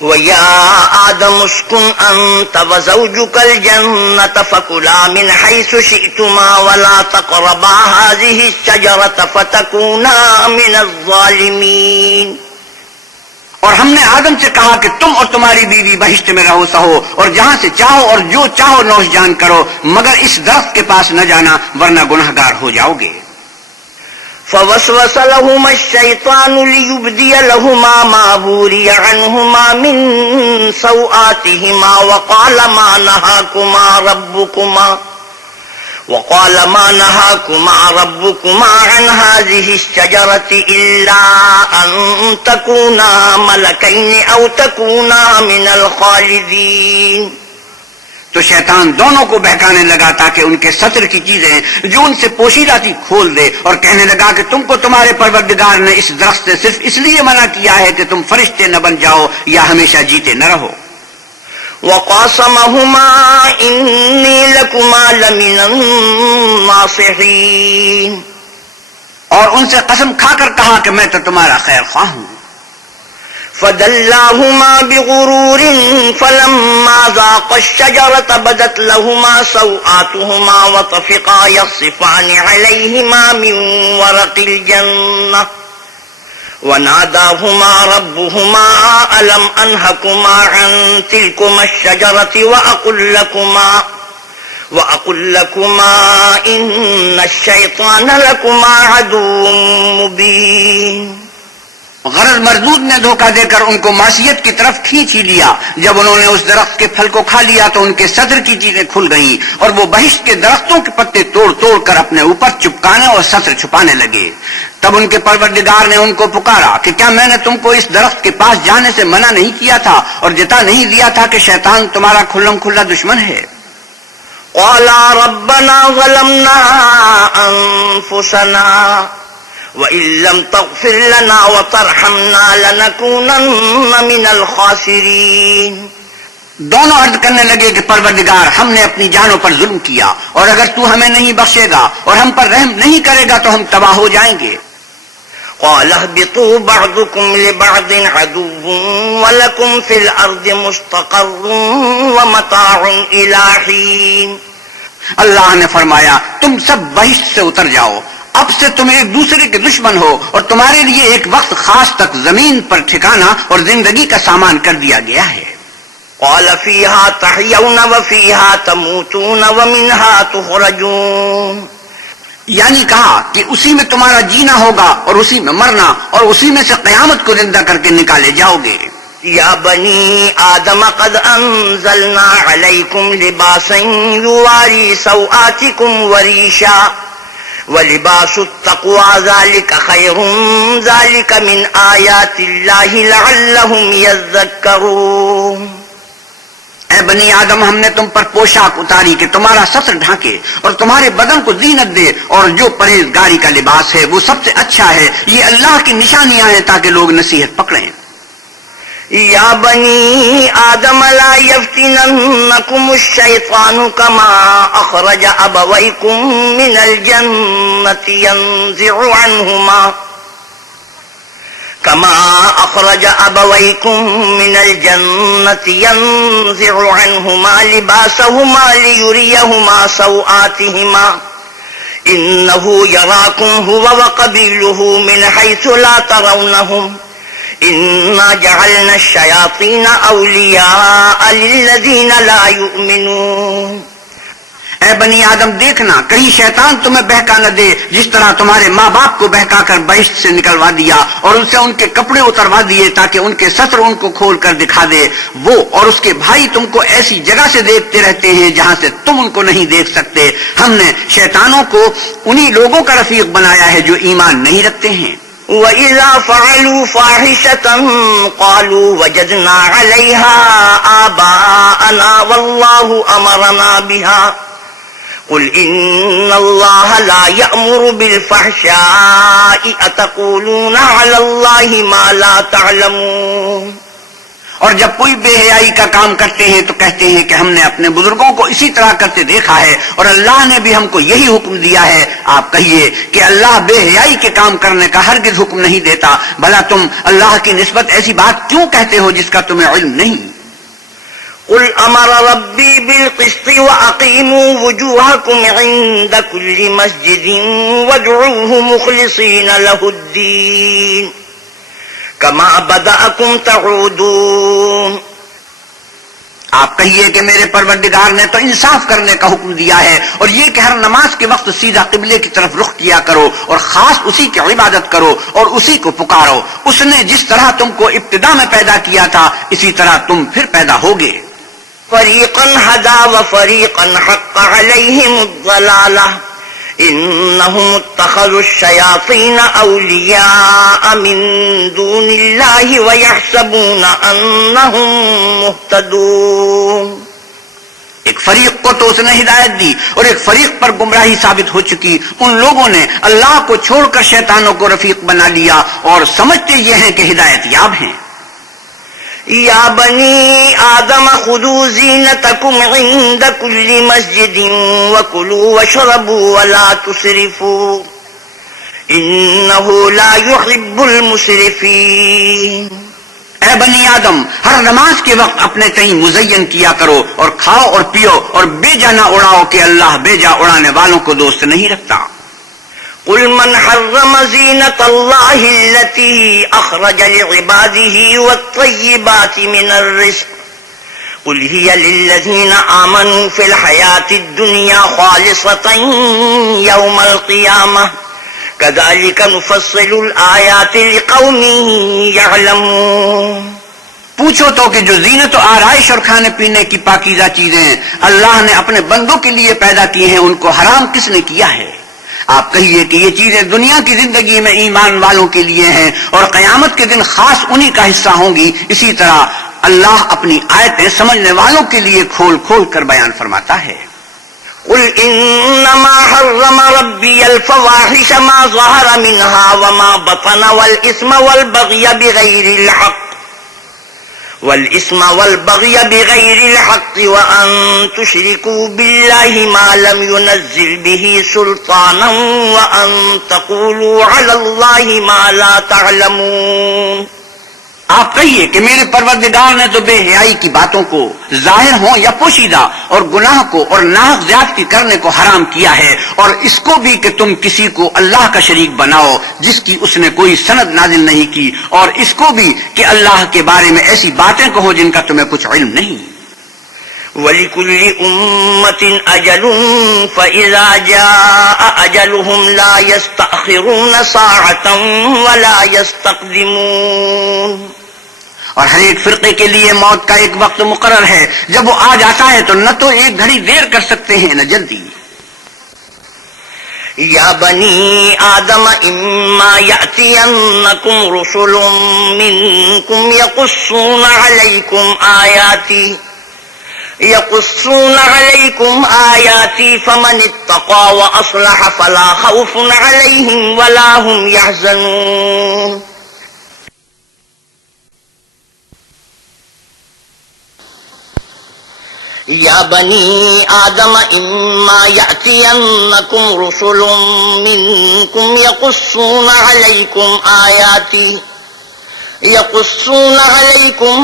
وَيَا آدَمُ اسْكُنْ أَنْتَ وَزَوْجُكَ الْجَنَّةَ فَكُلَا مِنْ حَيْثُ شِئْتُمَا وَلَا تَقْرَبَا هَٰذِهِ الشَّجَرَةَ فَتَكُونَا مِنَ الظَّالِمِينَ، اور ہم نے آدم سے کہا کہ تم اور تمہاری بیوی بہشت میں رہو سہو، اور جہاں سے چاہو اور جو چاہو نوش جان کرو، مگر اس درخت کے پاس نہ جانا ورنہ گنہگار ہو جاؤ گے۔ فوسوس لهما الشيطان ليبدي لهما ما بوري عنهما من سوآتهما وقال ما نهاكما ربكما عن هذه الشجرة إلا أن تكونا ملكين أو تكونا من الخالدين، تو شیطان دونوں کو بہکانے لگا تاکہ ان کے ستر کی چیزیں جو ان سے پوشیدہ تھی کھول دے، اور کہنے لگا کہ تم کو تمہارے پروردگار نے اس درخت سے صرف اس لیے منع کیا ہے کہ تم فرشتے نہ بن جاؤ یا ہمیشہ جیتے نہ رہو۔ وَقَاسَمَهُمَا إِنِّي لَكُمَا لَمِنَ النَّاصِحِينَ، اور ان سے قسم کھا کر کہا کہ میں تو تمہارا خیر خواہ ہوں۔ فدلاهما بغرور فلما ذاقا الشجرة بدت لهما سوآتهما وطفقا يخصفان عليهما من ورق الجنة وناداهما ربهما ألم أنهكما عن تلكما الشجرة وأقل لكما إن الشيطان لكما عدو مبين. غرض مردود نے دھوکہ دے کر ان کو معصیت کی طرف کھینچ ہی لیا. جب انہوں نے اس درخت کے پھل کو کھا لیا تو ان کے صدر کی چیزیں کھل گئیں اور وہ بہشت کے درختوں کے پتے توڑ توڑ کر اپنے اوپر چپکانے اور صدر چھپانے لگے. تب ان کے پروردگار نے ان کو پکارا کہ کیا میں نے تم کو اس درخت کے پاس جانے سے منع نہیں کیا تھا اور جتا نہیں دیا تھا کہ شیطان تمہارا کھلم کھلا دشمن ہے؟ قالا ربنا ظلمنا أنفسنا وَإِن لَّمْ تَغْفِرْ لَنَا وَتَرْحَمْنَا لَنَكُونَنَّ مِنَ الْخَاسِرِينَ. دونوں عرض کرنے لگے کہ پروردگار ہم نے اپنی جانوں پر ظلم کیا اور اگر تو ہمیں نہیں بخشے گا اور ہم پر رحم نہیں کرے گا تو ہم تباہ ہو جائیں گے. قَالَ اهْبِطُوا بَعْضُكُمْ لِبَعْضٍ عَدُوٌّ وَلَكُمْ فِي الْأَرْضِ مُسْتَقَرٌّ وَمَتَاعٌ إِلَىٰ حِينٍ. اللہ نے فرمایا تم سب بہشت سے اتر جاؤ، اب سے تم ایک دوسرے کے دشمن ہو اور تمہارے لیے ایک وقت خاص تک زمین پر ٹھکانا اور زندگی کا سامان کر دیا گیا ہے. قال فيها تحيون وفيها تموتون ومنها تخرجون. یعنی کہا کہ اسی میں تمہارا جینا ہوگا اور اسی میں مرنا اور اسی میں سے قیامت کو زندہ کر کے نکالے جاؤ گے. یا بنی آدم قد انزلنا علیکم لباسا یواری سوآتکم وریشا وَلِبَاسُ التَّقْوَى ذَلِكَ خَيْرٌ ذَلِكَ مِنْ آيَاتِ اللَّهِ لَعَلَّهُمْ يَذَّكَّرُونَ. اے بنی آدم ہم نے تم پر پوشاک اتاری کہ تمہارا ستر ڈھانکے اور تمہارے بدن کو زینت دے، اور جو پرہیزگاری کا لباس ہے وہ سب سے اچھا ہے. یہ اللہ کی نشانیاں ہیں تاکہ لوگ نصیحت پکڑیں. یا بنی آدم لا یفتننکم الشیطان کما اخرج ابویکم من الجنة ينزع عنهما لباسهما ليريهما سوآتهما إنه يراكم هو وقبيله من حيث لا ترونهم إنا جعلنا الشياطين أولياء للذين لا يؤمنون. اے بنی آدم دیکھنا کہیں شیطان تمہیں بہکا نہ دے جس طرح تمہارے ماں باپ کو بہکا کر بہشت سے نکلوا دیا اور ان سے ان کے کپڑے اتروا دیے تاکہ ان کے ستر ان کو کھول کر دکھا دے. وہ اور اس کے بھائی تم کو ایسی جگہ سے دیکھتے رہتے ہیں جہاں سے تم ان کو نہیں دیکھ سکتے. ہم نے شیطانوں کو انہی لوگوں کا رفیق بنایا ہے جو ایمان نہیں رکھتے ہیں. وَإِذَا فَعَلُوا فَاحِشَةً قَالُوا وَجَدْنَا عَلَيْهَا آبَاءَنَا وَاللَّهُ أَمَرَنَا بِهَا قُلْ إِنَّ اللَّهَ لَا يَأْمُرُ بِالْفَحْشَاءِ أَتَقُولُونَ عَلَى اللَّهِ مَا لَا تَعْلَمُونَ. اور جب کوئی بے حیائی کا کام کرتے ہیں تو کہتے ہیں کہ ہم نے اپنے بزرگوں کو اسی طرح کرتے دیکھا ہے اور اللہ نے بھی ہم کو یہی حکم دیا ہے. آپ کہیے کہ اللہ بے حیائی کے کام کرنے کا ہرگز حکم نہیں دیتا. بھلا تم اللہ کی نسبت ایسی بات کیوں کہتے ہو جس کا تمہیں علم نہیں؟ قل امر ربی بالقسط واقیموا وجوہکم عند کل مسجد وادعوه مخلصین له الدین کما بدأکم تعودون. آپ کہیے کہ میرے پروردگار نے تو انصاف کرنے کا حکم دیا ہے اور یہ کہ ہر نماز کے وقت سیدھا قبلے کی طرف رخ کیا کرو اور خاص اسی کی عبادت کرو اور اسی کو پکارو. اس نے جس طرح تم کو ابتدا میں پیدا کیا تھا اسی طرح تم پھر پیدا ہوگے. فریقا ہدا وفریقا حق علیہم الضلالہ انہم اتخذوا الشیاطین اولیاء من دون اللہ ویحسبون انہم مہتدون. ایک فریق کو تو اس نے ہدایت دی اور ایک فریق پر گمراہی ثابت ہو چکی. ان لوگوں نے اللہ کو چھوڑ کر شیطانوں کو رفیق بنا لیا اور سمجھتے یہ ہیں کہ ہدایت یاب ہیں. یا بنی آدم خذوا زینتکم عند کل مسجد وکلوا واشربوا ولا تسرفوا انہ لا يحب المسرفین. اے بنی آدم، ہر نماز کے وقت اپنے تئیں مزین کیا کرو اور کھاؤ اور پیو اور بے جا نہ اڑاؤ کہ اللہ بے جا اڑانے والوں کو دوست نہیں رکھتا۔ قل من حرم زینة اللہ التي اخرج لعباده والطیبات من الرزق قل هي للذین آمنوا في الحیاة الدنیا خالصة یوم القیامة كذلك نفصل الآیات لقوم یعلمون۔ پوچھو تو کہ جو زینت و آرائش اور کھانے پینے کی پاکیزہ چیزیں اللہ نے اپنے بندوں کے لیے پیدا کی ہیں، ان کو حرام کس نے کیا ہے؟ آپ کہیے کہ یہ چیزیں دنیا کی زندگی میں ایمان والوں کے لیے ہیں اور قیامت کے دن خاص انہی کا حصہ ہوں گی۔ اسی طرح اللہ اپنی آیتیں سمجھنے والوں کے لیے کھول کھول کر بیان فرماتا ہے۔ قل انما حرم ربی الفواحش ما ظهر منها وما بطن والإثم بغير الحق وأن تشركوا بالله ما لم ينزل به سلطانا وأن تقولوا على الله ما لا تعلمون۔ آپ کہیے کہ میرے پروردگار نے تو بے حیائی کی باتوں کو ظاہر ہوں یا پوشیدہ اور گناہ کو اور ناحق زیادتی کرنے کو حرام کیا ہے، اور اس کو بھی کہ تم کسی کو اللہ کا شریک بناؤ جس کی اس نے کوئی سند نازل نہیں کی، اور اس کو بھی کہ اللہ کے بارے میں ایسی باتیں کہو جن کا تمہیں کچھ علم نہیں۔ وَلِكُلِّ أُمَّةٍ أَجَلٌ فَإِذَا جَاءَ أَجَلُهُمْ لَا يَسْتَأْخِرُونَ سَاعَةً وَلَا يَسْتَقْدِمُونَ۔ اور ہر ایک فرقے کے لیے موت کا ایک وقت مقرر ہے، جب وہ آ جاتا ہے تو نہ تو ایک گھڑی دیر کر سکتے ہیں نہ جلدی۔ یا بنی آدم اما یأتینکم رسل منکم یقصون علیکم آیاتی فمن اتقى واصلح فلا خوف علیہم ولا هم یحزنون۔ یا بنی آدم اما یأتینکم رسل منکم یقصون علیکم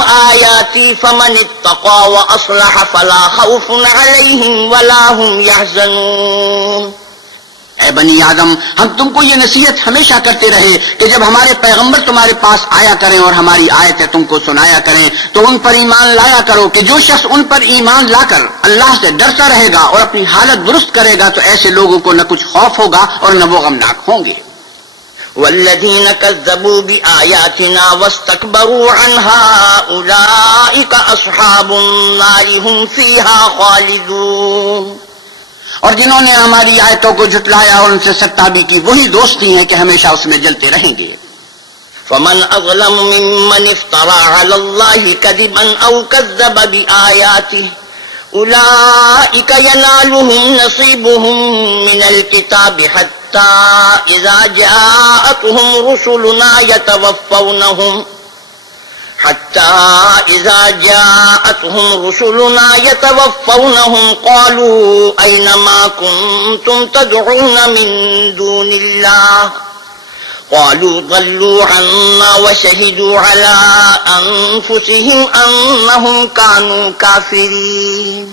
آیاتی فمن اتقى واصلح فلا خوف علیہم ولا هم یحزنون۔ اے بنی آدم، ہم تم کو یہ نصیحت ہمیشہ کرتے رہے کہ جب ہمارے پیغمبر تمہارے پاس آیا کریں اور ہماری آیتیں تم کو سنایا کریں تو ان پر ایمان لایا کرو کہ جو شخص ان پر ایمان لا کر اللہ سے ڈرتا رہے گا اور اپنی حالت درست کرے گا تو ایسے لوگوں کو نہ کچھ خوف ہوگا اور نہ وہ غمناک ہوں گے۔ والذین کذبوا بآیاتنا واستکبروا عنها اولئک اصحاب النار هم فیہا خالدون۔ اور جنہوں نے ہماری آیتوں کو جھٹلایا اور ان سے سرتابی کی وہی دوستی ہیں کہ ہمیشہ اس میں جلتے رہیں گے۔ فمن اظلم ممن افترى على الله كذبا او كذب بآياته اولئك ينالهم نصيبهم من الكتاب حتى اذا جاءتهم رسلنا يتوفونهم قالوا أين ما كنتم تدعون من دون الله قالوا ضلوا عنا وشهدوا على أنفسهم أنهم كانوا كافرين۔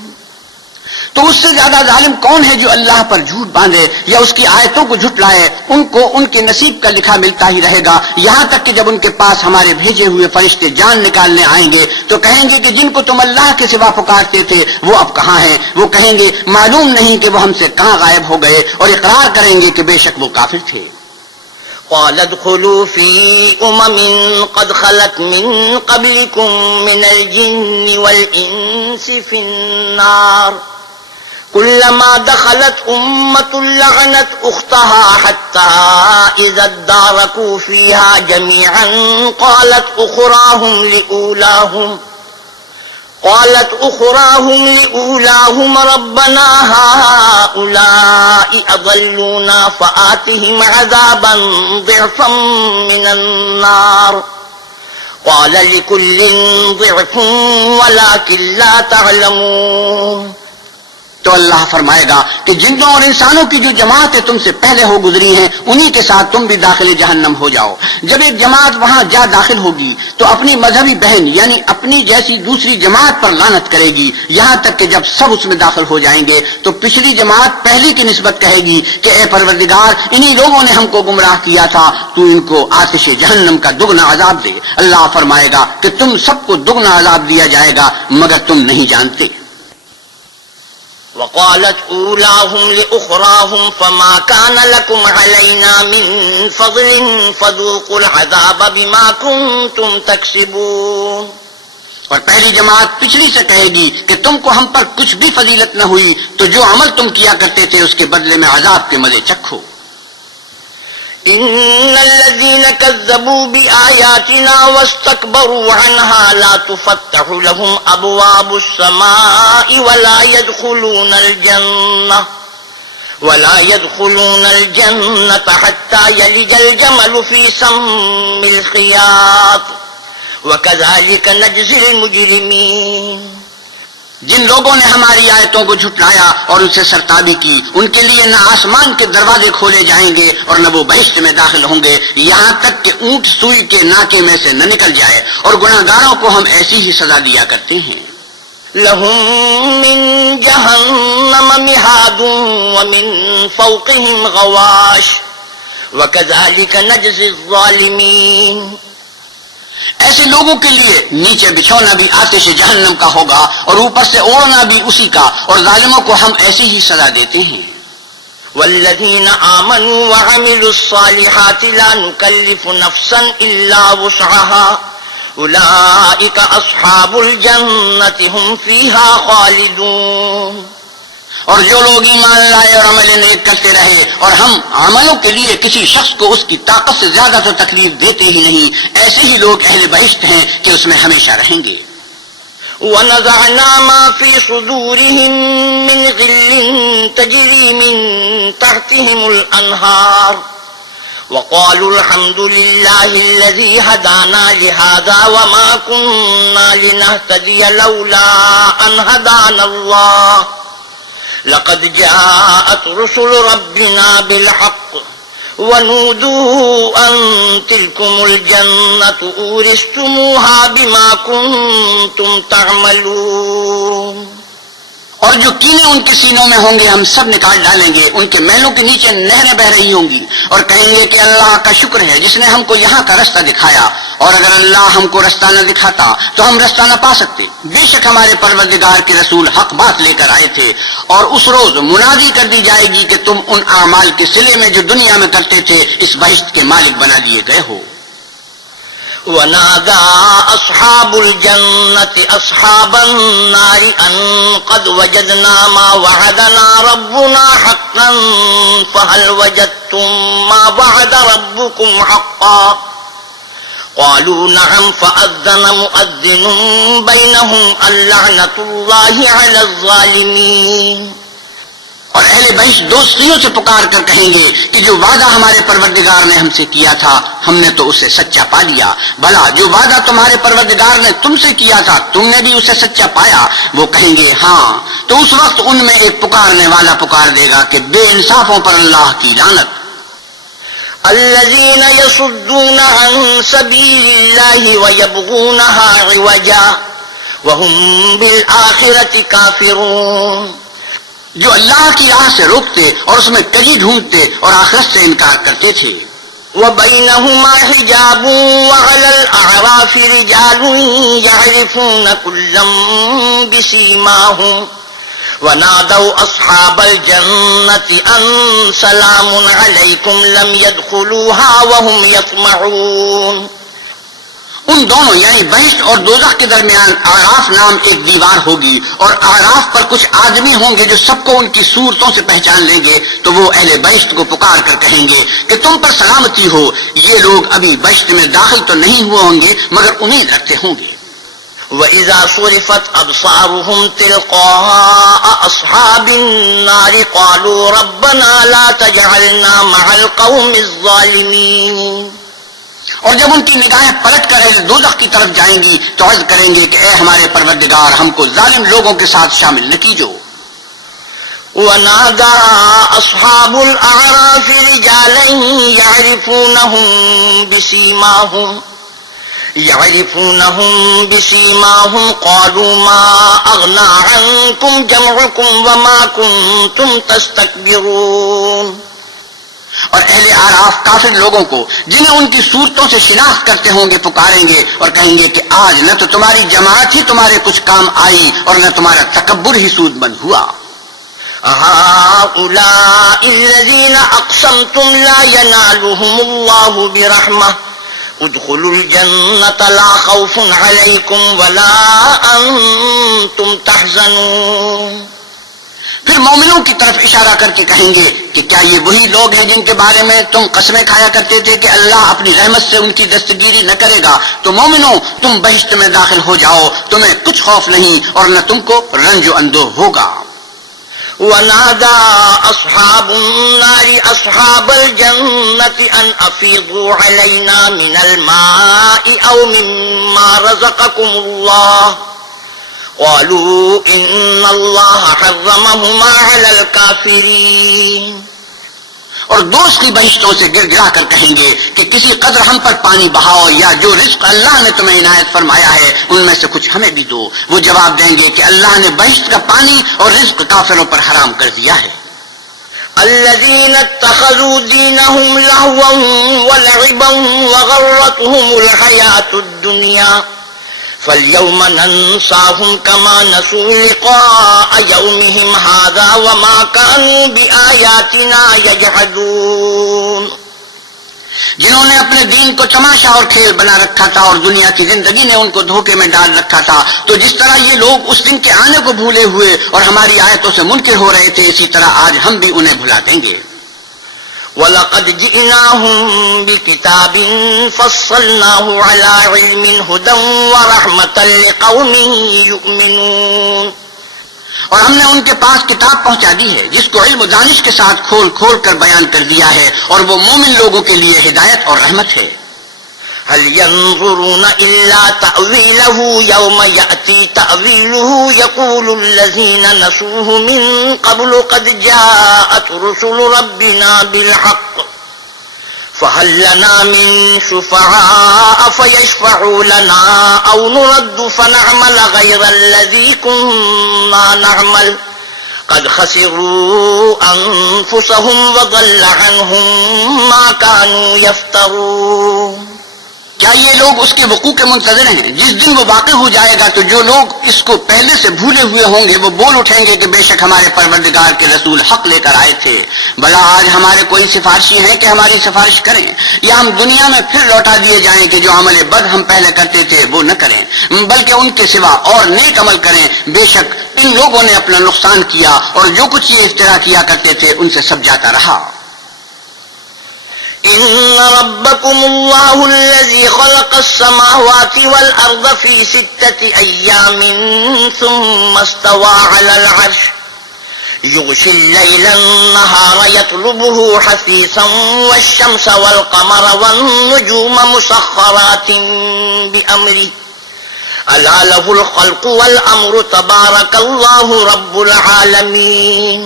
تو اس سے زیادہ ظالم کون ہے جو اللہ پر جھوٹ باندھے یا اس کی آیتوں کو جھٹلائے؟ ان کو ان کے نصیب کا لکھا ملتا ہی رہے گا، یہاں تک کہ جب ان کے پاس ہمارے بھیجے ہوئے فرشتے جان نکالنے آئیں گے تو کہیں گے کہ جن کو تم اللہ کے سوا پکارتے تھے وہ اب کہاں ہیں؟ وہ کہیں گے معلوم نہیں کہ وہ ہم سے کہاں غائب ہو گئے، اور اقرار کریں گے کہ بے شک وہ کافر تھے۔ قال ادخلوا في قد خلت من قبلكم من الجن والإنس في النار كلما دخلت أمة لعنت أختها حتى إذا اداركوا فيها جميعا قالت أخراهم لأولاهم ربنا هؤلاء أضلونا فآتهم عذابا ضعفا من النار قال لكل ضعف ولكن لا تعلمون۔ تو اللہ فرمائے گا کہ جنوں اور انسانوں کی جو جماعتیں تم سے پہلے ہو گزری ہیں انہی کے ساتھ تم بھی داخل جہنم ہو جاؤ۔ جب ایک جماعت وہاں جا داخل ہوگی تو اپنی مذہبی بہن یعنی اپنی جیسی دوسری جماعت پر لعنت کرے گی، یہاں تک کہ جب سب اس میں داخل ہو جائیں گے تو پچھلی جماعت پہلی کی نسبت کہے گی کہ اے پروردگار، انہی لوگوں نے ہم کو گمراہ کیا تھا، تو ان کو آتش جہنم کا دگنا عذاب دے۔ اللہ فرمائے گا کہ تم سب کو دگنا عذاب دیا جائے گا مگر تم نہیں جانتے۔ وقالت اولاهم لأخراهم فما كان لكم علينا من فضل فذوقوا العذاب بما كنتم تكسبون۔ اور پہلی جماعت پچھلی سے کہے گی کہ تم کو ہم پر کچھ بھی فضیلت نہ ہوئی تو جو عمل تم کیا کرتے تھے اس کے بدلے میں عذاب کے مزے چکھو۔ ان الذين كذبوا بآياتنا واستكبروا عنها لا تفتح لهم ابواب السماء ولا يدخلون الجنة حتى يلج الجمل في سم الخياط وكذلك نجزي المجرمين۔ جن لوگوں نے ہماری آیتوں کو جھٹلایا اور ان سے سرتابی کی، ان کے لیے نہ آسمان کے دروازے کھولے جائیں گے اور نہ وہ بہشت میں داخل ہوں گے یہاں تک کہ اونٹ سوئی کے ناکے میں سے نہ نکل جائے، اور گناہگاروں کو ہم ایسی ہی سزا دیا کرتے ہیں۔ لهم من جهنم مهاد ومن فوقهم غواش وكذلك نجزي الظالمين۔ ایسے لوگوں کے لیے نیچے بچھونا بھی آتش جہنم کا ہوگا اور اوپر سے اوڑھنا بھی اسی کا، اور ظالموں کو ہم ایسی ہی سزا دیتے ہیں۔ والذین آمنوا وعملوا الصالحات لا نکلف نفسا الا وسعها اولئک اصحاب الجنة هم فیہا خالدون۔ اور جو لوگ ایمان لائے اور عمل نیک کرتے رہے اور ہم عملوں کے لیے کسی شخص کو اس کی طاقت سے زیادہ تو تکلیف دیتے ہی نہیں، ایسے ہی لوگ اہل بہشت ہیں کہ اس میں ہمیشہ رہیں گے۔ وَنَزَعْنَا مَا فِي صُدُورِهِم مِّن غِلٍّ تَجْرِي مِن تَحْتِهِمُ الْأَنْهَارُ وَقَالُوا الْحَمْدُ لِلَّهِ الَّذِي هَدَانَا لِهَذَا وَمَا كُنَّا لِنَهْتَدِيَ لَوْلَا أَنْ هَدَانَا اللَّهُ لقد جاءت رسل ربنا بالحق ونودوا أن تلكم الجنة أورثتموها بما كنتم تعملون۔ اور جو کینے ان کے سینوں میں ہوں گے ہم سب نکال ڈالیں گے، ان کے محلوں کے نیچے نہریں بہ رہی ہوں گی، اور کہیں گے کہ اللہ کا شکر ہے جس نے ہم کو یہاں کا رستہ دکھایا، اور اگر اللہ ہم کو رستہ نہ دکھاتا تو ہم رستہ نہ پا سکتے۔ بے شک ہمارے پروردگار کے رسول حق بات لے کر آئے تھے، اور اس روز منادی کر دی جائے گی کہ تم ان اعمال کے صلے میں جو دنیا میں کرتے تھے اس بہشت کے مالک بنا دیے گئے ہو۔ ونادى أصحاب الجنة أصحاب النار أن قد وجدنا ما وعدنا ربنا حقا فهل وجدتم ما وعد ربكم حقا قالوا نعم فأذن مؤذن بينهم اللعنة الله على الظالمين۔ اور اہل بہشت دوستیوں سے پکار کر کہیں گے کہ جو وعدہ ہمارے پروردگار نے ہم سے کیا تھا ہم نے تو اسے سچا پا لیا، بھلا جو وعدہ تمہارے پروردگار نے تم سے کیا تھا تم نے بھی اسے سچا پایا؟ وہ کہیں گے ہاں، تو اس وقت ان میں ایک پکارنے والا پکار دے گا کہ بے انصافوں پر اللہ کی لعنت۔ الذين يصدون عن سبيل الله ويبغونها عوجا وهم بالآخرة كافرون۔ جو اللہ کی راہ سے روکتے اور اس میں کجی ڈھونڈتے اور آخرت سے انکار کرتے تھے۔ وبينهما حجاب وعلى الأعراف رجال يعرفون كلا بسيماهم ونادوا أصحاب الجنة أن سلام عليكم لم يدخلوها وهم يطمعون۔ ان دونوں یعنی بہشت اور دوزخ کے درمیان اعراف نام ایک دیوار ہوگی، اور اعراف پر کچھ آدمی ہوں گے جو سب کو ان کی صورتوں سے پہچان لیں گے، تو وہ اہل بہشت کو پکار کر کہیں گے کہ تم پر سلامتی ہو، یہ لوگ ابھی بہشت میں داخل تو نہیں ہوئے ہوں گے مگر امید رکھتے ہوں گے۔ وَإِذَا صُرِفَتْ أَبْصَارُهُمْ تِلْقَاءَ أَصْحَابِ النَّارِ قَالُوا رَبَّنَا لَا تَجْعَلْنَا مَعَ الْقَوْمِ الظَّالِمِينَ۔ اور جب ان کی نگاہیں پلٹ کر اہل دوزخ کی طرف جائیں گی تو عرض کریں گے کہ اے ہمارے پروردگار ہم کو ظالم لوگوں کے ساتھ شامل نہ کیجو۔ ونادى أصحاب الأعراف رجالا يعرفونهم بسيماهم قالوا ما أغنى عنكم جمعكم وما كنتم تستكبرون. اور اہل اعراف کافر لوگوں کو جنہیں ان کی صورتوں سے شناخت کرتے ہوں گے پکاریں گے اور کہیں گے کہ آج نہ تو تمہاری جماعت ہی تمہارے کچھ کام آئی اور نہ تمہارا تکبر ہی سود مند ہوا. هؤلاء الذين أقسمتم لا ينالهم الله برحمة ادخلوا الجنة لا خوف عليكم ولا أنتم تحزنون. پھر مومنوں کی طرف اشارہ کر کے کہیں گے کہ کیا یہ وہی لوگ ہیں جن کے بارے میں تم قسمیں کھایا کرتے تھے کہ اللہ اپنی رحمت سے ان کی دستگیری نہ کرے گا؟ تو مومنوں تم بہشت میں داخل ہو جاؤ، تمہیں کچھ خوف نہیں اور نہ تم کو رنج و اندوہ ہوگا. ونادى أصحاب النار أصحاب الجنة أن أفيضوا علينا من الماء أو مما رزقكم الله قالوا إن الله حرمهما على الكافرين. اور دوست کی بہشتوں سے گر گرا کر کہیں گے کہ کسی قدر ہم پر پانی بہاؤ یا جو رزق اللہ نے تمہیں عنایت فرمایا ہے ان میں سے کچھ ہمیں بھی دو. وہ جواب دیں گے کہ اللہ نے بہشت کا پانی اور رزق کافروں پر حرام کر دیا ہے. الذين اتخذوا دينهم لهوا ولعبا وغرتهم الحياة الدنيا فاليوم ننساهم كما نسوا لقاء يومهم هذا وما كانوا بآياتنا يجحدون. جنہوں نے اپنے دین کو تماشا اور کھیل بنا رکھا تھا اور دنیا کی زندگی نے ان کو دھوکے میں ڈال رکھا تھا، تو جس طرح یہ لوگ اس دن کے آنے کو بھولے ہوئے اور ہماری آیتوں سے منکر ہو رہے تھے، اسی طرح آج ہم بھی انہیں بھلا دیں گے. وَلَقَدْ جِئْنَاهُمْ بِكِتَابٍ فَصَّلْنَاهُ عَلَى عِلْمٍ هُدًى وَرَحْمَةً لِقَوْمٍ يُؤْمِنُونَ. اور ہم نے ان کے پاس کتاب پہنچا دی ہے جس کو علم و دانش کے ساتھ کھول کھول کر بیان کر دیا ہے، اور وہ مومن لوگوں کے لیے ہدایت اور رحمت ہے. هل ينظرون إلا تأويله يوم يأتي تأويله يقول الذين نسوه من قبل قد جاءت رسل ربنا بالحق فهل لنا من شفعاء فيشفعوا لنا أو نرد فنعمل غير الذي كنا نعمل قد خسروا أنفسهم وضل عنهم ما كانوا يفترون. کیا یہ لوگ اس کے وقوع کے منتظر ہیں؟ جس دن وہ واقع ہو جائے گا تو جو لوگ اس کو پہلے سے بھولے ہوئے ہوں گے وہ بول اٹھیں گے کہ بے شک ہمارے پروردگار کے رسول حق لے کر آئے تھے. بھلا آج ہمارے کوئی سفارشی ہیں کہ ہماری سفارش کریں، یا ہم دنیا میں پھر لوٹا دیے جائیں کہ جو عمل بد ہم پہلے کرتے تھے وہ نہ کریں، بلکہ ان کے سوا اور نیک عمل کریں. بے شک ان لوگوں نے اپنا نقصان کیا اور جو کچھ یہ افترا کیا کرتے تھے ان سے سب جاتا رہا. إن ربكم الله الذي خلق السماوات والأرض في 6 أيام ثم استوى على العرش يغشي الليل النهار يطلبه حثيثا والشمس والقمر والنجوم مسخرات بأمره ألا له الخلق والأمر تبارك الله رب العالمين.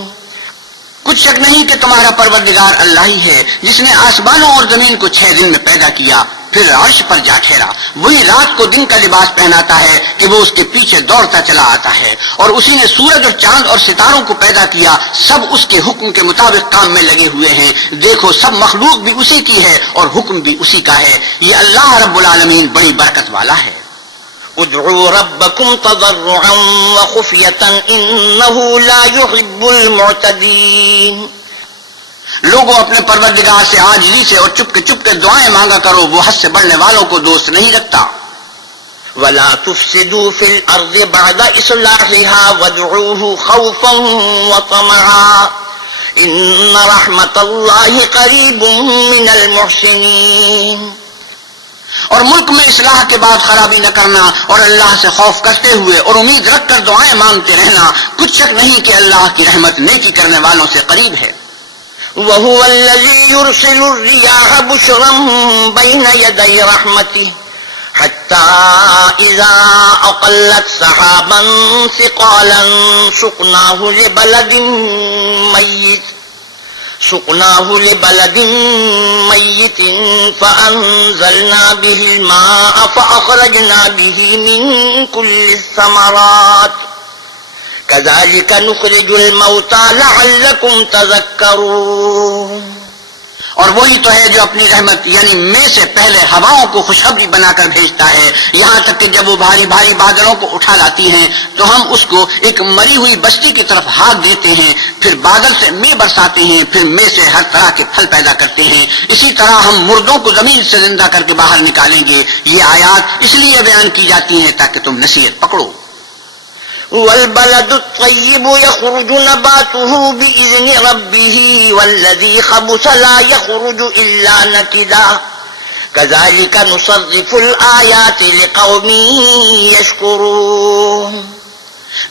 کچھ شک نہیں کہ تمہارا پروردگار اللہ ہی ہے جس نے آسمانوں اور زمین کو 6 دن میں پیدا کیا، پھر عرش پر جا ٹھہرا. وہی رات کو دن کا لباس پہناتا ہے کہ وہ اس کے پیچھے دوڑتا چلا آتا ہے، اور اسی نے سورج اور چاند اور ستاروں کو پیدا کیا، سب اس کے حکم کے مطابق کام میں لگے ہوئے ہیں. دیکھو سب مخلوق بھی اسی کی ہے اور حکم بھی اسی کا ہے. یہ اللہ رب العالمین بڑی برکت والا ہے. ادعوا ربكم تضرعا وخفية إنه لا يحب المعتدين. لوگوں اپنے پروردگار سے عاجزی سے اور چپ کے دعائیں مانگا کرو، وہ حد سے بڑھنے والوں کو دوست نہیں رکھتا. ولا تفسدوا في الأرض بعد إصلاحها وادعوه خوفا وطمعا إن رحمة الله قريب من المحسنين. اور ملک میں اصلاح کے بعد خرابی نہ کرنا اور اللہ سے خوف کرتے ہوئے اور امید رکھ کر دعائیں مانگتے رہنا. کچھ شک نہیں کہ اللہ کی رحمت نیکی کرنے والوں سے قریب ہے. وهو الذي يرسل الرياح بشرا بين يدي رحمته حتى إذا أقلت سحابا ثقالا سقناه لبلد ميت سقناه لبلد ميت فأنزلنا به الماء فأخرجنا به من كل الثمرات كذلك نخرج الموتى لعلكم تذكرون. اور وہی تو ہے جو اپنی رحمت یعنی میں سے پہلے ہواؤں کو خوشخبری بنا کر بھیجتا ہے، یہاں تک کہ جب وہ بھاری بھاری بادلوں کو اٹھا لاتی ہیں تو ہم اس کو ایک مری ہوئی بستی کی طرف ہاتھ دیتے ہیں، پھر بادل سے میں برساتے ہیں، پھر میں سے ہر طرح کے پھل پیدا کرتے ہیں. اسی طرح ہم مردوں کو زمین سے زندہ کر کے باہر نکالیں گے. یہ آیات اس لیے بیان کی جاتی ہیں تاکہ تم نصیحت پکڑو. والبلد الطيب يخرج نباته بإذن ربه والذي خبث لا يخرج إلا نكدا كذلك نصرف الآيات لقوم يشكرون.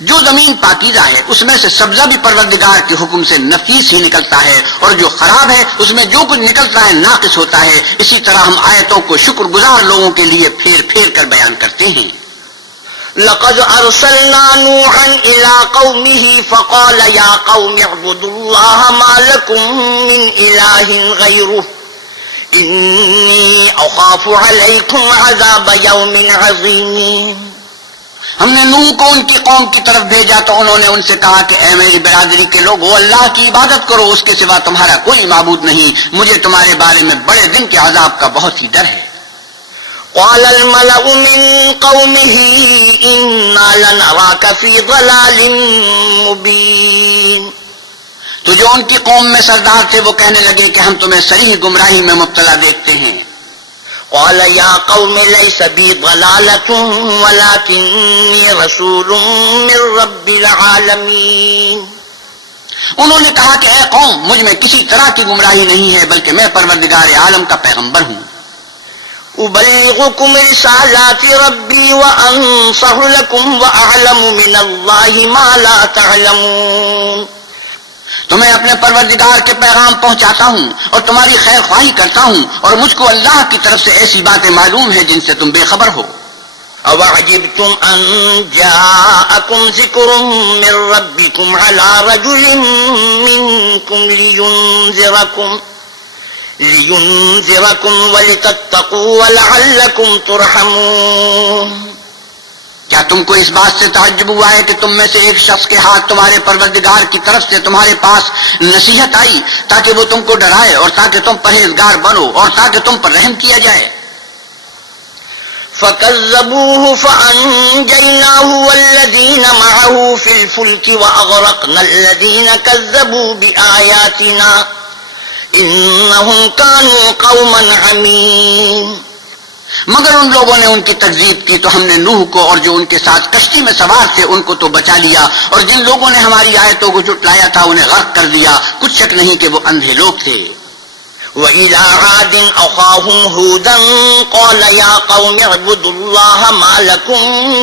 جو زمین پاکیزہ ہے اس میں سے سبزہ بھی پروردگار کے حکم سے نفیس ہی نکلتا ہے، اور جو خراب ہے اس میں جو کچھ نکلتا ہے ناقص ہوتا ہے. اسی طرح ہم آیتوں کو شکر گزار لوگوں کے لیے پھیر پھیر کر بیان کرتے ہیں. لقد أرسلنا نوحا إلى قومه فقال يا قوم اعبدوا الله ما لكم من إله غيره إني أخاف عليكم عذاب يوم عظيم. ہم نے نوح کو ان کی قوم کی طرف بھیجا تو انہوں نے ان سے کہا کہ اے میری برادری کے لوگو، اللہ کی عبادت کرو، اس کے سوا تمہارا کوئی معبود نہیں، مجھے تمہارے بارے میں بڑے دن کے عذاب کا بہت ہی ڈر ہے. قال الملأ من قومه إنا لنراك في ضلال مبين. تو جو ان کی قوم میں سردار تھے وہ کہنے لگے کہ ہم تمہیں صریح گمراہی میں مبتلا دیکھتے ہیں. قال يا قوم ليس بي ضلالة ولكني رسول من رب العالمين. انہوں نے کہا کہ اے قوم، مجھ میں کسی طرح کی گمراہی نہیں ہے بلکہ میں پروردگار عالم کا پیغمبر ہوں. أبلغكم رسالات ربي وأنصح لكم وأعلم من الله ما لا تعلمون. تو میں اپنے پروردگار کے پیغام پہنچاتا ہوں اور تمہاری خیر خواہی کرتا ہوں، اور مجھ کو اللہ کی طرف سے ایسی باتیں معلوم ہیں جن سے تم بے خبر ہو. أَوَعَجِبْتُمْ أَنْ جَاءَكُمْ ذِكْرٌ مِّن رَّبِّكُمْ عَلَىٰ رَجُلٍ مِّنكُمْ لِيُنذِرَكُمْ وَلِتَتَّقُوا وَلَعَلَّكُمْ تُرْحَمُونَ. کیا تم کو اس بات سے تعجب ہوا ہے کہ تم میں سے ایک شخص کے ہاتھ تمہارے پروردگار کی طرف سے تمہارے پاس نصیحت آئی تاکہ وہ تم کو ڈرائے اور تاکہ تم پرہیزگار بنو اور تاکہ تم پر رحم کیا جائے؟ فَكَذَّبُوهُ فَأَنجَيْنَاهُ وَالَّذِينَ مَعَهُ فِي الْفُلْكِ وَأَغْرَقْنَا الَّذِينَ كَذَّبُوا بِآيَاتِنَا إِنَّهُمْ كَانُوا قَوْمًا عَمِينَ. مگر ان لوگوں نے ان کی تکذیب کی تو ہم نے نوح کو اور جو ان کے ساتھ کشتی میں سوار تھے ان کو تو بچا لیا، اور جن لوگوں نے ہماری آیتوں کو جھٹلایا تھا انہیں غرق کر دیا. کچھ شک نہیں کہ وہ اندھے لوگ تھے. وَإِلَىٰ عَادٍ أَخَاهُمْ هُودًا قَالَ يَا قَوْمِ اعْبُدُوا اللَّهَ مَا لَكُم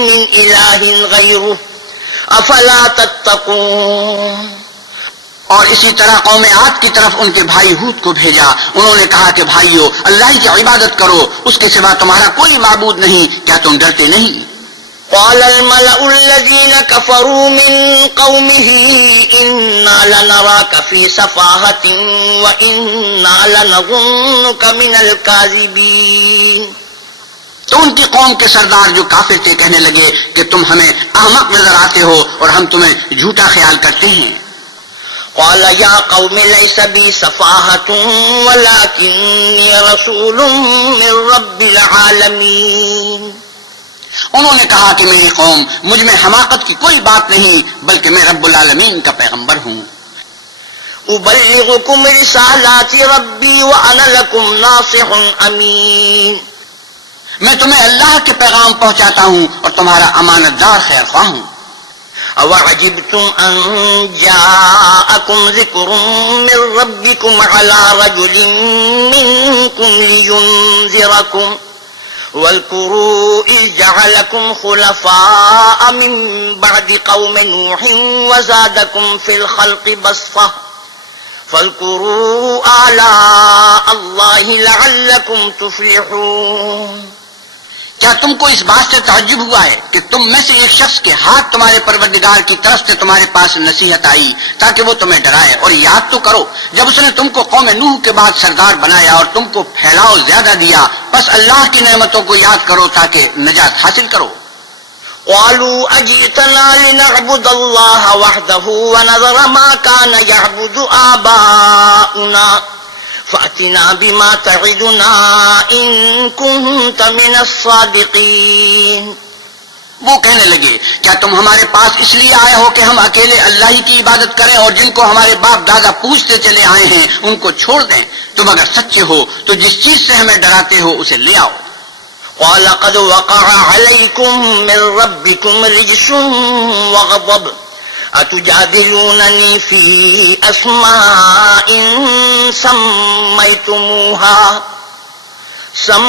مِّنْ إِلَٰهٍ غَيْرُهُ أَفَلَا تَتَّقُونَ. اور اسی طرح قوم عاد کی طرف ان کے بھائی ہود کو بھیجا. انہوں نے کہا کہ بھائیو، اللہ کی عبادت کرو، اس کے سوا تمہارا کوئی معبود نہیں، کیا تم ڈرتے نہیں؟ قال الملأ الذين كفروا من قومه إنا لنراك في سفاهة وإنا لنظنك من الكاذبين. تو ان کی قوم کے سردار جو کافر تھے کہنے لگے کہ تم ہمیں احمق نظر آتے ہو اور ہم تمہیں جھوٹا خیال کرتے ہیں. قال يا قوم ليس بي سفاهة ولكني رسول من رب العالمين. انہوں نے کہا کہ میری قوم، مجھ میں حماقت کی کوئی بات نہیں بلکہ میں رب العالمین کا پیغمبر ہوں. أبلغكم رسالات ربي وأنا لكم ناصح أمين. میں تمہیں اللہ کے پیغام پہنچاتا ہوں اور تمہارا امانت دار خیر خواہ ہوں. أَوَعَجِبْتُمْ أَنْ جَاءَكُمْ ذِكْرٌ مِّن رَّبِّكُمْ عَلَىٰ رَجُلٍ مِّنكُمْ لِيُنذِرَكُمْ وَاذْكُرُوا إِذْ جَعَلَكُمْ خُلَفَاءَ مِن بَعْدِ قَوْمِ نُوحٍ وَزَادَكُمْ فِي الْخَلْقِ بَسْطَةً فَاذْكُرُوا آلَاءَ اللَّهِ لَعَلَّكُمْ تُفْلِحُونَ. کیا تم کو اس بات سے تعجب ہوا ہے کہ تم میں سے ایک شخص کے ہاتھ تمہارے پروردگار کی طرف سے تمہارے پاس نصیحت آئی تاکہ وہ تمہیں ڈرائے؟ اور یاد تو کرو جب اس نے تم کو قوم نوح کے بعد سردار بنایا اور تم کو پھیلاؤ زیادہ دیا، بس اللہ کی نعمتوں کو یاد کرو تاکہ نجات حاصل کرو۔ قالوا أجئتنا لنعبد الله وحده ونذر ما كان يعبد آباؤنا فأتنا بما تعدنا إن كنت من الصادقين۔ وہ کہنے لگے کیا تم ہمارے پاس اس لیے آئے ہو کہ ہم اکیلے اللہ ہی کی عبادت کریں اور جن کو ہمارے باپ دادا پوچھتے چلے آئے ہیں ان کو چھوڑ دیں؟ تم اگر سچے ہو تو جس چیز سے ہمیں ڈراتے ہو اسے لے آؤ۔ قال قد وقع عليكم من ربكم رجس وغضب أتجادلونني في أسماء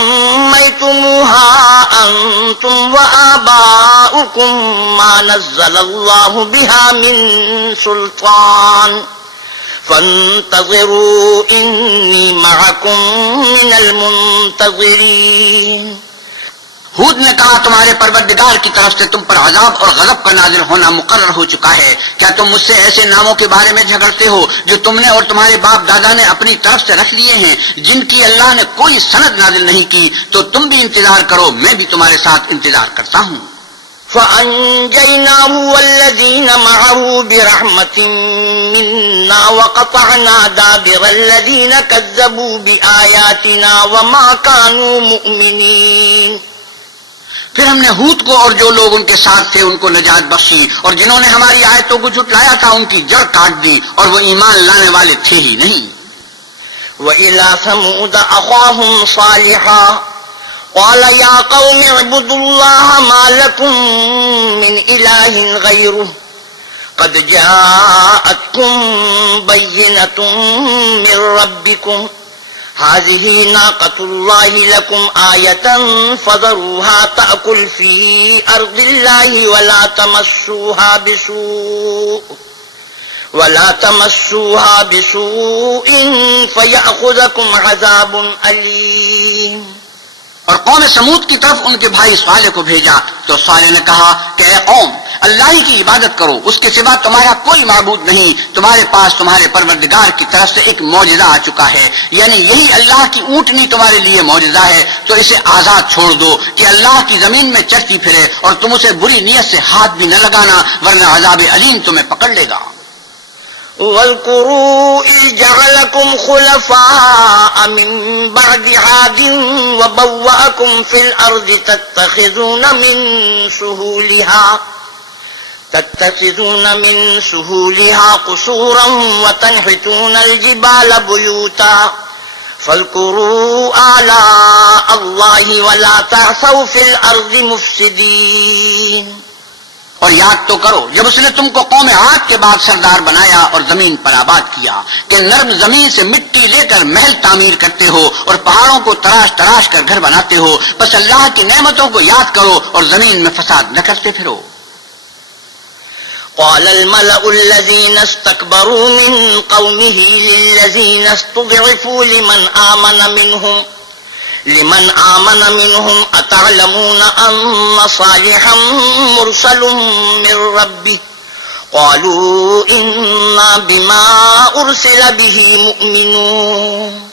سميتموها أنتم وآباؤكم ما نزل الله بها من سلطان فانتظروا إني معكم من المنتظرين۔ ہود نے کہا تمہارے پروردگار کی طرف سے تم پر عذاب اور غضب کا نازل ہونا مقرر ہو چکا ہے، کیا تم مجھ سے ایسے ناموں کے بارے میں جھگڑتے ہو جو تم نے اور تمہارے باپ دادا نے اپنی طرف سے رکھ لیے ہیں جن کی اللہ نے کوئی سند نازل نہیں کی؟ تو تم بھی انتظار کرو، میں بھی تمہارے ساتھ انتظار کرتا ہوں۔ فأنجيناه والذين معه برحمة منا وقطعنا دابر الذين كذبوا بآياتنا وما كانوا مؤمنين۔ پھر ہم نے ہود کو اور جو لوگ ان کے ساتھ تھے ان کو نجات بخشی، اور جنہوں نے ہماری آیتوں کو جھٹلایا تھا ان کی جڑ کاٹ دی، اور وہ ایمان لانے والے تھے ہی نہیں۔ وإلى ثمود أخاهم صالحا قال يا قوم اعبدوا الله ما لكم من إله غيره قد جاءتكم بينة من ربكم هذه ناقة الله لكم آية فذروها تأكل في أرض الله ولا تمسوها بسوء فيأخذكم عذاب أليم۔ اور قوم سمود کی طرف ان کے بھائی صالح کو بھیجا تو صالح نے کہا کہ اے قوم، اللہ ہی کی عبادت کرو، اس کے سوا تمہارا کوئی معبود نہیں، تمہارے پاس تمہارے پروردگار کی طرف سے ایک معجزہ آ چکا ہے، یعنی یہی اللہ کی اونٹنی تمہارے لیے معجزہ ہے، تو اسے آزاد چھوڑ دو کہ اللہ کی زمین میں چرتی پھرے، اور تم اسے بری نیت سے ہاتھ بھی نہ لگانا ورنہ عذاب علیم تمہیں پکڑ لے گا۔ واذكروا إذ جعلكم خلفاء من بعد عاد وبوأكم في الأرض تتخذون من سهولها قصورا وتنحتون الجبال بيوتا فاذكروا آلاء الله ولا تعثوا في الأرض مفسدين۔ اور یاد تو کرو جب اس نے تم کو قوم عاد کے بعد سردار بنایا اور زمین پر آباد کیا کہ نرم زمین سے مٹی لے کر محل تعمیر کرتے ہو اور پہاڑوں کو تراش تراش کر گھر بناتے ہو، بس اللہ کی نعمتوں کو یاد کرو اور زمین میں فساد نہ کرتے پھرو۔ قال الملأ الذين استكبروا من قومه للذين استضعفوا لمن آمن منهم أتعلمون أن صالحا مرسل من ربه قالوا إنا بما أرسل به مؤمنون۔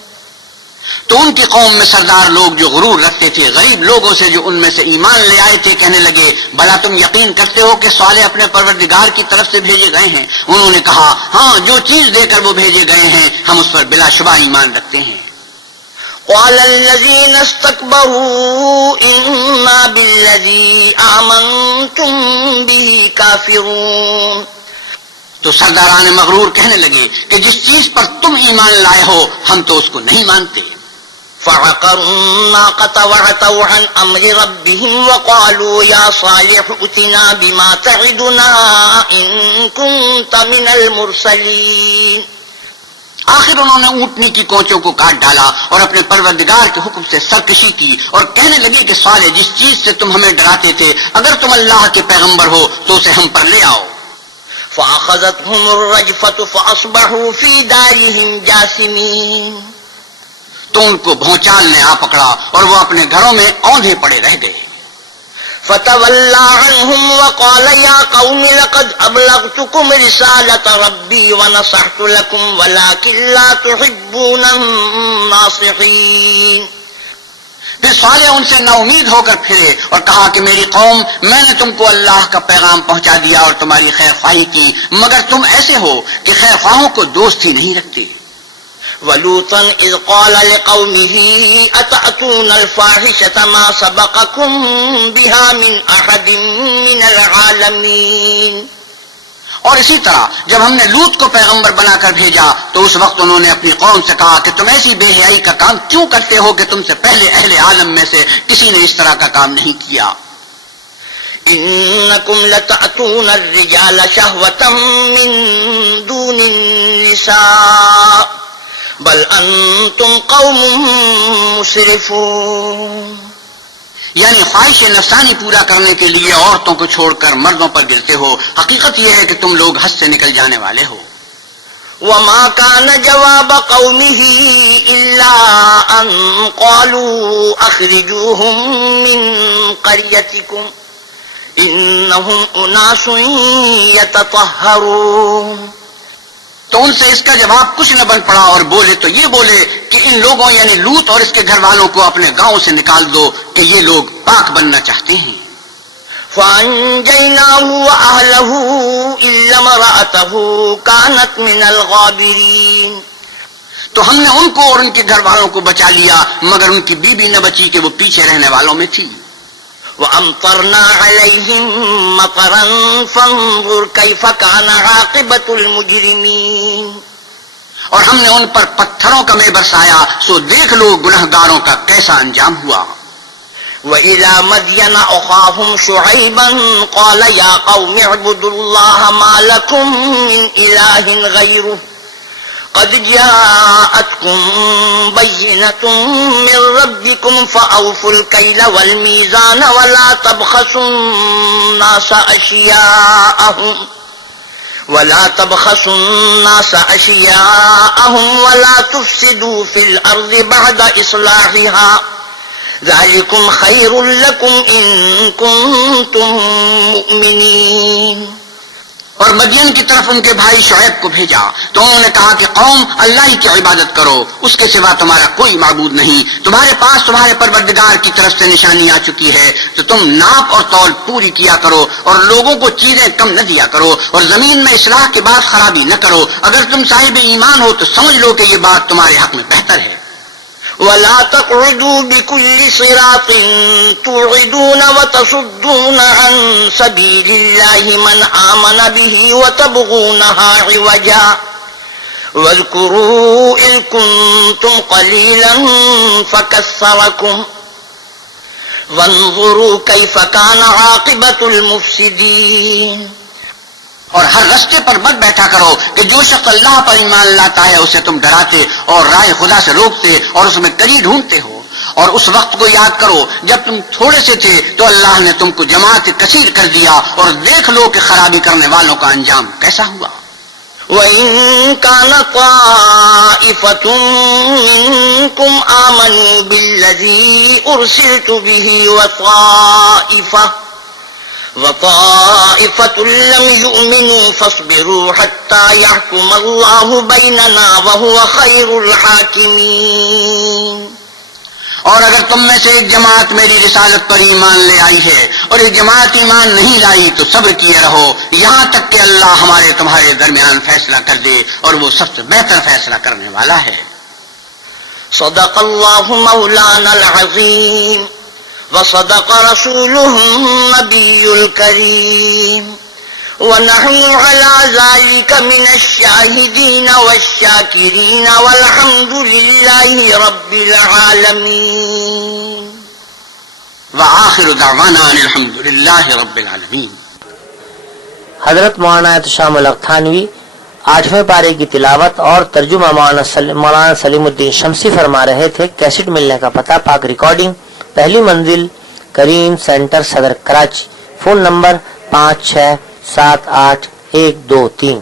تو ان کی قوم میں سردار لوگ جو غرور رکھتے تھے غریب لوگوں سے جو ان میں سے ایمان لے آئے تھے کہنے لگے بھلا تم یقین کرتے ہو کہ صالح اپنے پروردگار کی طرف سے بھیجے گئے ہیں؟ انہوں نے کہا ہاں، جو چیز دے کر وہ بھیجے گئے ہیں ہم اس پر بلا شبہ ایمان رکھتے ہیں۔ قال الذين استكبروا إنا بالذي آمنتم به كافرون۔ تو سرداران مغرور کہنے لگے کہ جس چیز پر تم ایمان لائے ہو ہم تو اس کو نہیں مانتے۔ فعقروا الناقة وعتوا عن أمر ربهم وقالوا يا صالح ائتنا بما تعدنا إن كنت من المرسلين۔ آخر انہوں نے اونٹنی کی کونچوں کو کاٹ ڈالا اور اپنے پروردگار کے حکم سے سرکشی کی اور کہنے لگے کہ صالح جس چیز سے تم ہمیں ڈراتے تھے اگر تم اللہ کے پیغمبر ہو تو اسے ہم پر لے آؤ۔ فأخذتهم الرجفة فأصبحوا في دارهم جاثمين۔ تو ان کو بھونچال نے آ پکڑا اور وہ اپنے گھروں میں اوندھے پڑے رہ گئے۔ فتولى عنهم وقال يا قوم لقد أبلغتكم رسالة ربي ونصحت لكم ولكن لا تحبون الناصحين. پھر صالح ان سے نا امید ہو کر پھرے اور کہا کہ میری قوم، میں نے تم کو اللہ کا پیغام پہنچا دیا اور تمہاری خیر خواہی کی، مگر تم ایسے ہو کہ خیر خواہوں کو دوست ہی نہیں رکھتے. وَلُوطًا إِذْ قَالَ لِقَوْمِهِ أَتَأْتُونَ الْفَاحِشَةَ مَا سَبَقَكُم بِهَا مِنْ أَحَدٍ مِّنَ الْعَالَمِينَ. اور اسی طرح جب ہم نے لوط کو پیغمبر بنا کر بھیجا تو اس وقت انہوں نے اپنی قوم سے کہا کہ تم ایسی بے حیائی کا کام کیوں کرتے ہو کہ تم سے پہلے اہل عالم میں سے کسی نے اس طرح کا کام نہیں کیا. إِنَّكُمْ لَتَأْتُونَ الرِّجَالَ شَهْوَةً مِّن دُونِ النِّسَاءِ بل انتم قوم مسرفون. یعنی خواہش نفسانی پورا کرنے کے لیے عورتوں کو چھوڑ کر مردوں پر گرتے ہو. حقیقت یہ ہے کہ تم لوگ حد سے نکل جانے والے ہو. وما كان جواب قومه إلا أن قالوا أخرجوهم من قريتكم إنهم أناس يتطهرون. تو ان سے اس کا جواب کچھ نہ بن پڑا اور بولے تو یہ بولے کہ ان لوگوں یعنی لوط اور اس کے گھر والوں کو اپنے گاؤں سے نکال دو کہ یہ لوگ پاک بننا چاہتے ہیں. فَأَنجَيْنَاهُ وَأَهْلَهُ إِلَّا امْرَأَتَهُ كَانَتْ مِنَ الْغَابِرِينَ. تو ہم نے ان کو اور ان کے گھر والوں کو بچا لیا مگر ان کی بیوی نہ بچی کہ وہ پیچھے رہنے والوں میں تھی. وَأَمْطَرْنَا عَلَيْهِمْ مَطَرًا فَانظُرْ كَيْفَ كَانَ عَاقِبَةُ الْمُجْرِمِينَ. اور ہم نے ان پر پتھروں کا مے برسایا سو دیکھ لو گنہگاروں کا کیسا انجام ہوا. وَإِلَى مَدْيَنَ أَخَاهُمْ شُعَيْبًا قَالَ يَا قَوْمِ اعْبُدُوا اللَّهَ مَا لَكُمْ مِنْ إِلَٰهٍ غَيْرُهُ قَدْ جَاءَتْكُمْ بَيِّنَةٌ مِّن رَّبِّكُمْ فَأَوْفُوا الْكَيْلَ وَالْمِيزَانَ وَلَا تَبْخَسُوا النَّاسَ أَشْيَاءَهُمْ وَلَا تُفْسِدُوا فِي الْأَرْضِ بَعْدَ إِصْلَاحِهَا ذَلِكُمْ خَيْرٌ لَكُمْ إِن كُنتُم مُّؤْمِنِينَ. اور مدین کی طرف ان کے بھائی شعیب کو بھیجا تو انہوں نے کہا کہ قوم اللہ ہی کی عبادت کرو، اس کے سوا تمہارا کوئی معبود نہیں. تمہارے پاس تمہارے پروردگار کی طرف سے نشانی آ چکی ہے تو تم ناپ اور تول پوری کیا کرو اور لوگوں کو چیزیں کم نہ دیا کرو اور زمین میں اصلاح کے بعد خرابی نہ کرو. اگر تم صاحب ایمان ہو تو سمجھ لو کہ یہ بات تمہارے حق میں بہتر ہے. وَلَا تَقْعُدُوا بِكُلِّ صِرَاطٍ تُوعِدُونَ وَتَصُدُّونَ عَن سَبِيلِ اللَّهِ مَنْ آمَنَ بِهِ وَتَبْغُونَهَا عِوَجًا وَاذْكُرُوا إِذْ كُنتُمْ قَلِيلًا فَكَثَّرَكُمْ وَانظُرُوا كَيْفَ كَانَ عَاقِبَةُ الْمُفْسِدِينَ. اور ہر رستے پر مت بیٹھا کرو کہ جو شخص اللہ پر ایمان لاتا ہے اسے تم ڈراتے اور راہ خدا سے روکتے اور اس میں کری ڈھونڈتے ہو. اور اس وقت کو یاد کرو جب تم تھوڑے سے تھے تو اللہ نے تم کو جماعت کثیر کر دیا اور دیکھ لو کہ خرابی کرنے والوں کا انجام کیسا ہوا. وَإِن كَانَ طَائِفَةٌ مِّنكُمْ آمَنُوا بِالَّذِي أُرْسِلْتُ بِهِ وَطَائِفَةٌ لَّمْ يُؤْمِنُوا فَاصْبِرُوا حَتَّى يَحْكُمَ اللَّهُ بَيْنَنَا وَهُوَ خَيْرُ الْحَاكِمِينَ. اور اگر تم میں سے ایک جماعت میری رسالت پر ایمان لے آئی ہے اور ایک جماعت ایمان نہیں لائی تو صبر کیے رہو یہاں تک کہ اللہ ہمارے تمہارے درمیان فیصلہ کر دے اور وہ سب سے بہتر فیصلہ کرنے والا ہے. صدق اللہ مولانا العظیم وصدق رسوله النبي الكريم ونحن على ذلك من الشاهدين والشاكرين والحمد لله رب العالمين. وآخر دعوانا الحمد لله رب العالمين. حضرت مولانا احتشام القتھانوی 8ویں پارے کی تلاوت اور ترجمہ مولانا سلیم الدین شمسی فرما رہے تھے. کیسٹ ملنے کا پتہ پاک ریکارڈنگ پہلی منزل کریم سینٹر صدر کراچی. Phone number 5678 123.